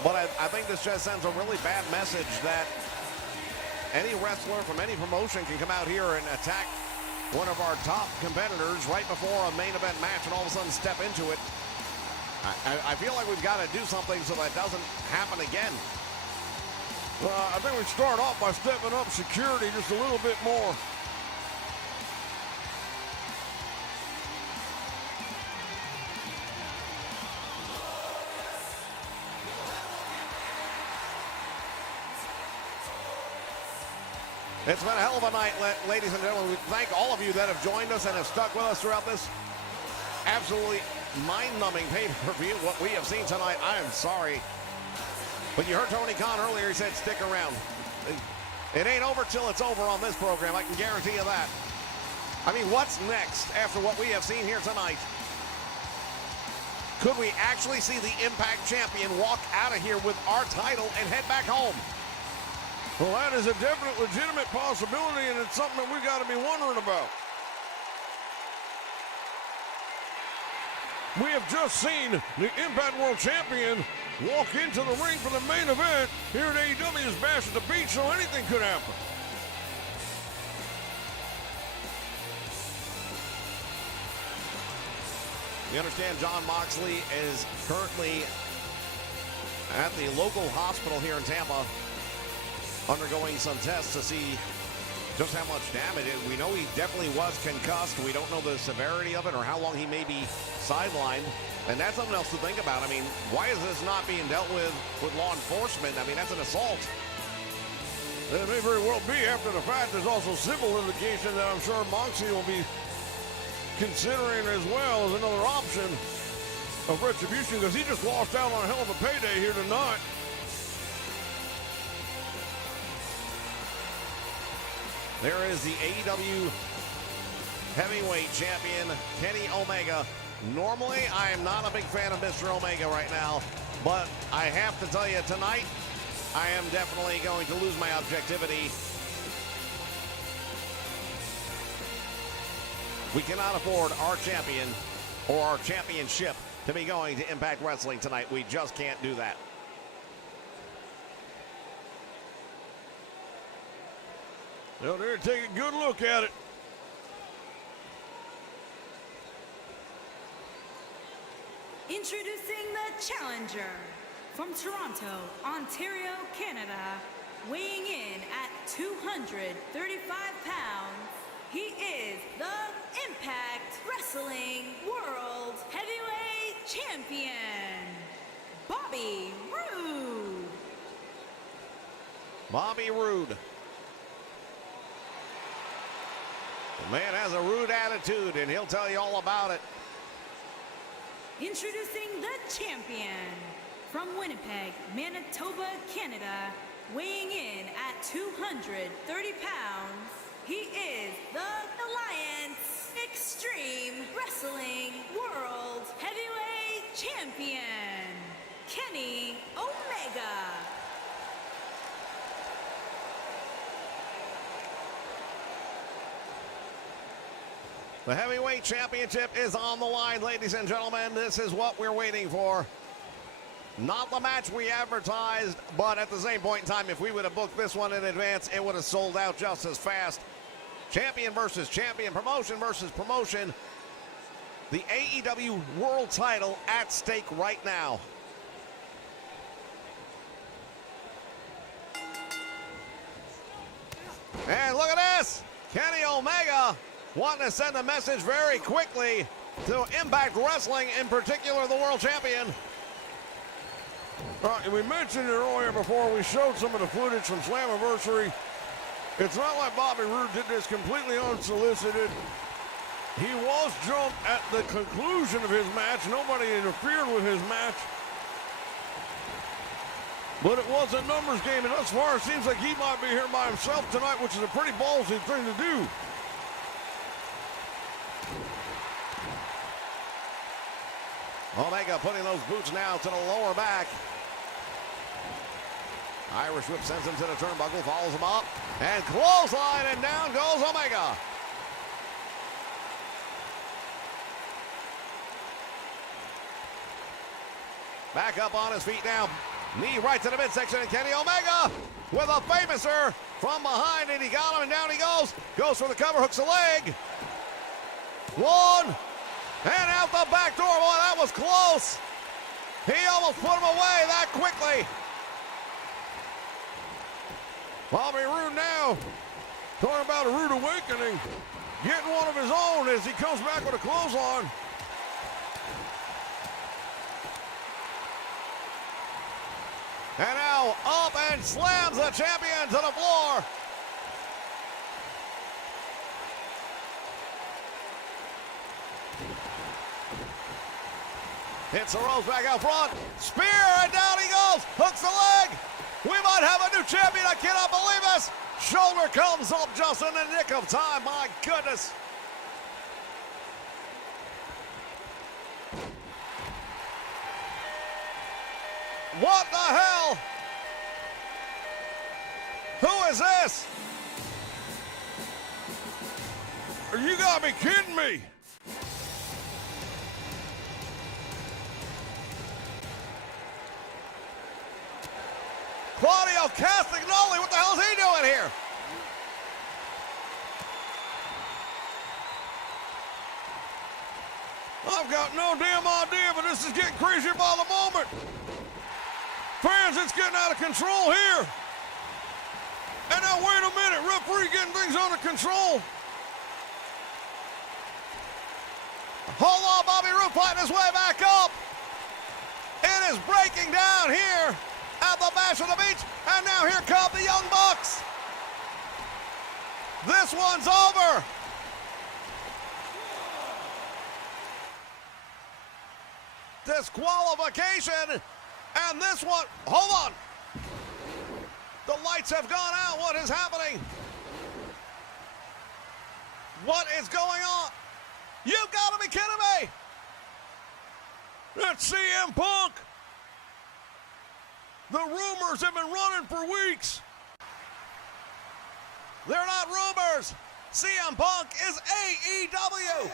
But I think this just sends a really bad message that any wrestler from any promotion can come out here and attack one of our top competitors right before a main event match and all of a sudden step into it. I feel like we've got to do something so that doesn't happen again. I think we start off by stepping up security just a little bit more. It's been a hell of a night, ladies and gentlemen. We thank all of you that have joined us and have stuck with us throughout this absolutely mind-numbing pay-per-view. What we have seen tonight, I am sorry. But you heard Tony Khan earlier, he said stick around. It ain't over till it's over on this program, I can guarantee you that. I mean, what's next after what we have seen here tonight? Could we actually see the Impact Champion walk out of here with our title and head back home? Well, that is a definite, legitimate possibility, and it's something that we got to be wondering about. We have just seen the Impact World Champion walk into the ring for the main event here at AEW's Bash at the Beach, so anything could happen. We understand John Moxley is currently at the local hospital here in Tampa undergoing some tests to see just how much damage. We know he definitely was concussed. We don't know the severity of it or how long he may be sidelined. And that's something else to think about. I mean, why is this not being dealt with law enforcement? I mean, that's an assault. It may very well be after the fact. There's also civil litigation that I'm sure Moxie will be considering as well as another option of retribution, because he just lost out on a hell of a payday here tonight. There is the AEW Heavyweight Champion, Kenny Omega. Normally, I am not a big fan of Mr. Omega right now, but I have to tell you, tonight, I am definitely going to lose my objectivity. We cannot afford our champion or our championship to be going to Impact Wrestling tonight. We just can't do that. Well, they're taking a good look at it. Introducing the challenger from Toronto, Ontario, Canada, weighing in at 235 pounds, he is the Impact Wrestling World Heavyweight Champion, Bobby Roode. Bobby Roode. The man has a rude attitude, and he'll tell you all about it. Introducing the champion from Winnipeg, Manitoba, Canada, weighing in at 230 pounds, he is the Alliance Extreme Wrestling World Heavyweight Champion, Kenny Omega. The Heavyweight Championship is on the line, ladies and gentlemen. This is what we're waiting for. Not the match we advertised, but at the same point in time, if we would have booked this one in advance, it would have sold out just as fast. Champion versus champion, promotion versus promotion. The AEW World title at stake right now. Kenny Omega wanting to send a message very quickly to Impact Wrestling, in particular the World Champion. We mentioned it earlier before we showed some of the footage from Slammiversary. It's not like Bobby Roode did this completely unsolicited. He was jumped at the conclusion of his match. Nobody interfered with his match. But it was a numbers game, and thus far it seems like he might be here by himself tonight, which is a pretty ballsy thing to do. Omega putting those boots now to the lower back. Irish whip sends him to the turnbuckle, follows him up, and clothesline, and down goes Omega. Back up on his feet now. Knee right to the midsection, and Kenny Omega with a famouser from behind, and he got him, and down he goes. Goes for the cover, hooks the leg. One, and out the back door. Boy, that was close. He almost put him away that quickly. Bobby Roode now talking about a rude awakening, getting one of his own as he comes back with a clothesline. And now up and slams the champion to the floor. Hits the ropes back out front. Spear, and down he goes. Hooks the leg. We might have a new champion. I cannot believe this. Shoulder comes up just in the nick of time. My goodness. What the hell? Who is this? You gotta be kidding me. Claudio Castagnoli, what the hell is he doing here? I've got no damn idea, but this is getting crazier by the moment. Fans, it's getting out of control here. And now, wait a minute, referee getting things under control. Hold on, Bobby Roode fighting his way back up. It is breaking down here at the Bash of the Beach, and now here come the Young Bucks. This one's over. Disqualification, and this one, hold on. The lights have gone out. What is happening? What is going on? You've got to be kidding me. That's CM Punk. The rumors have been running for weeks. They're not rumors. CM Punk is AEW.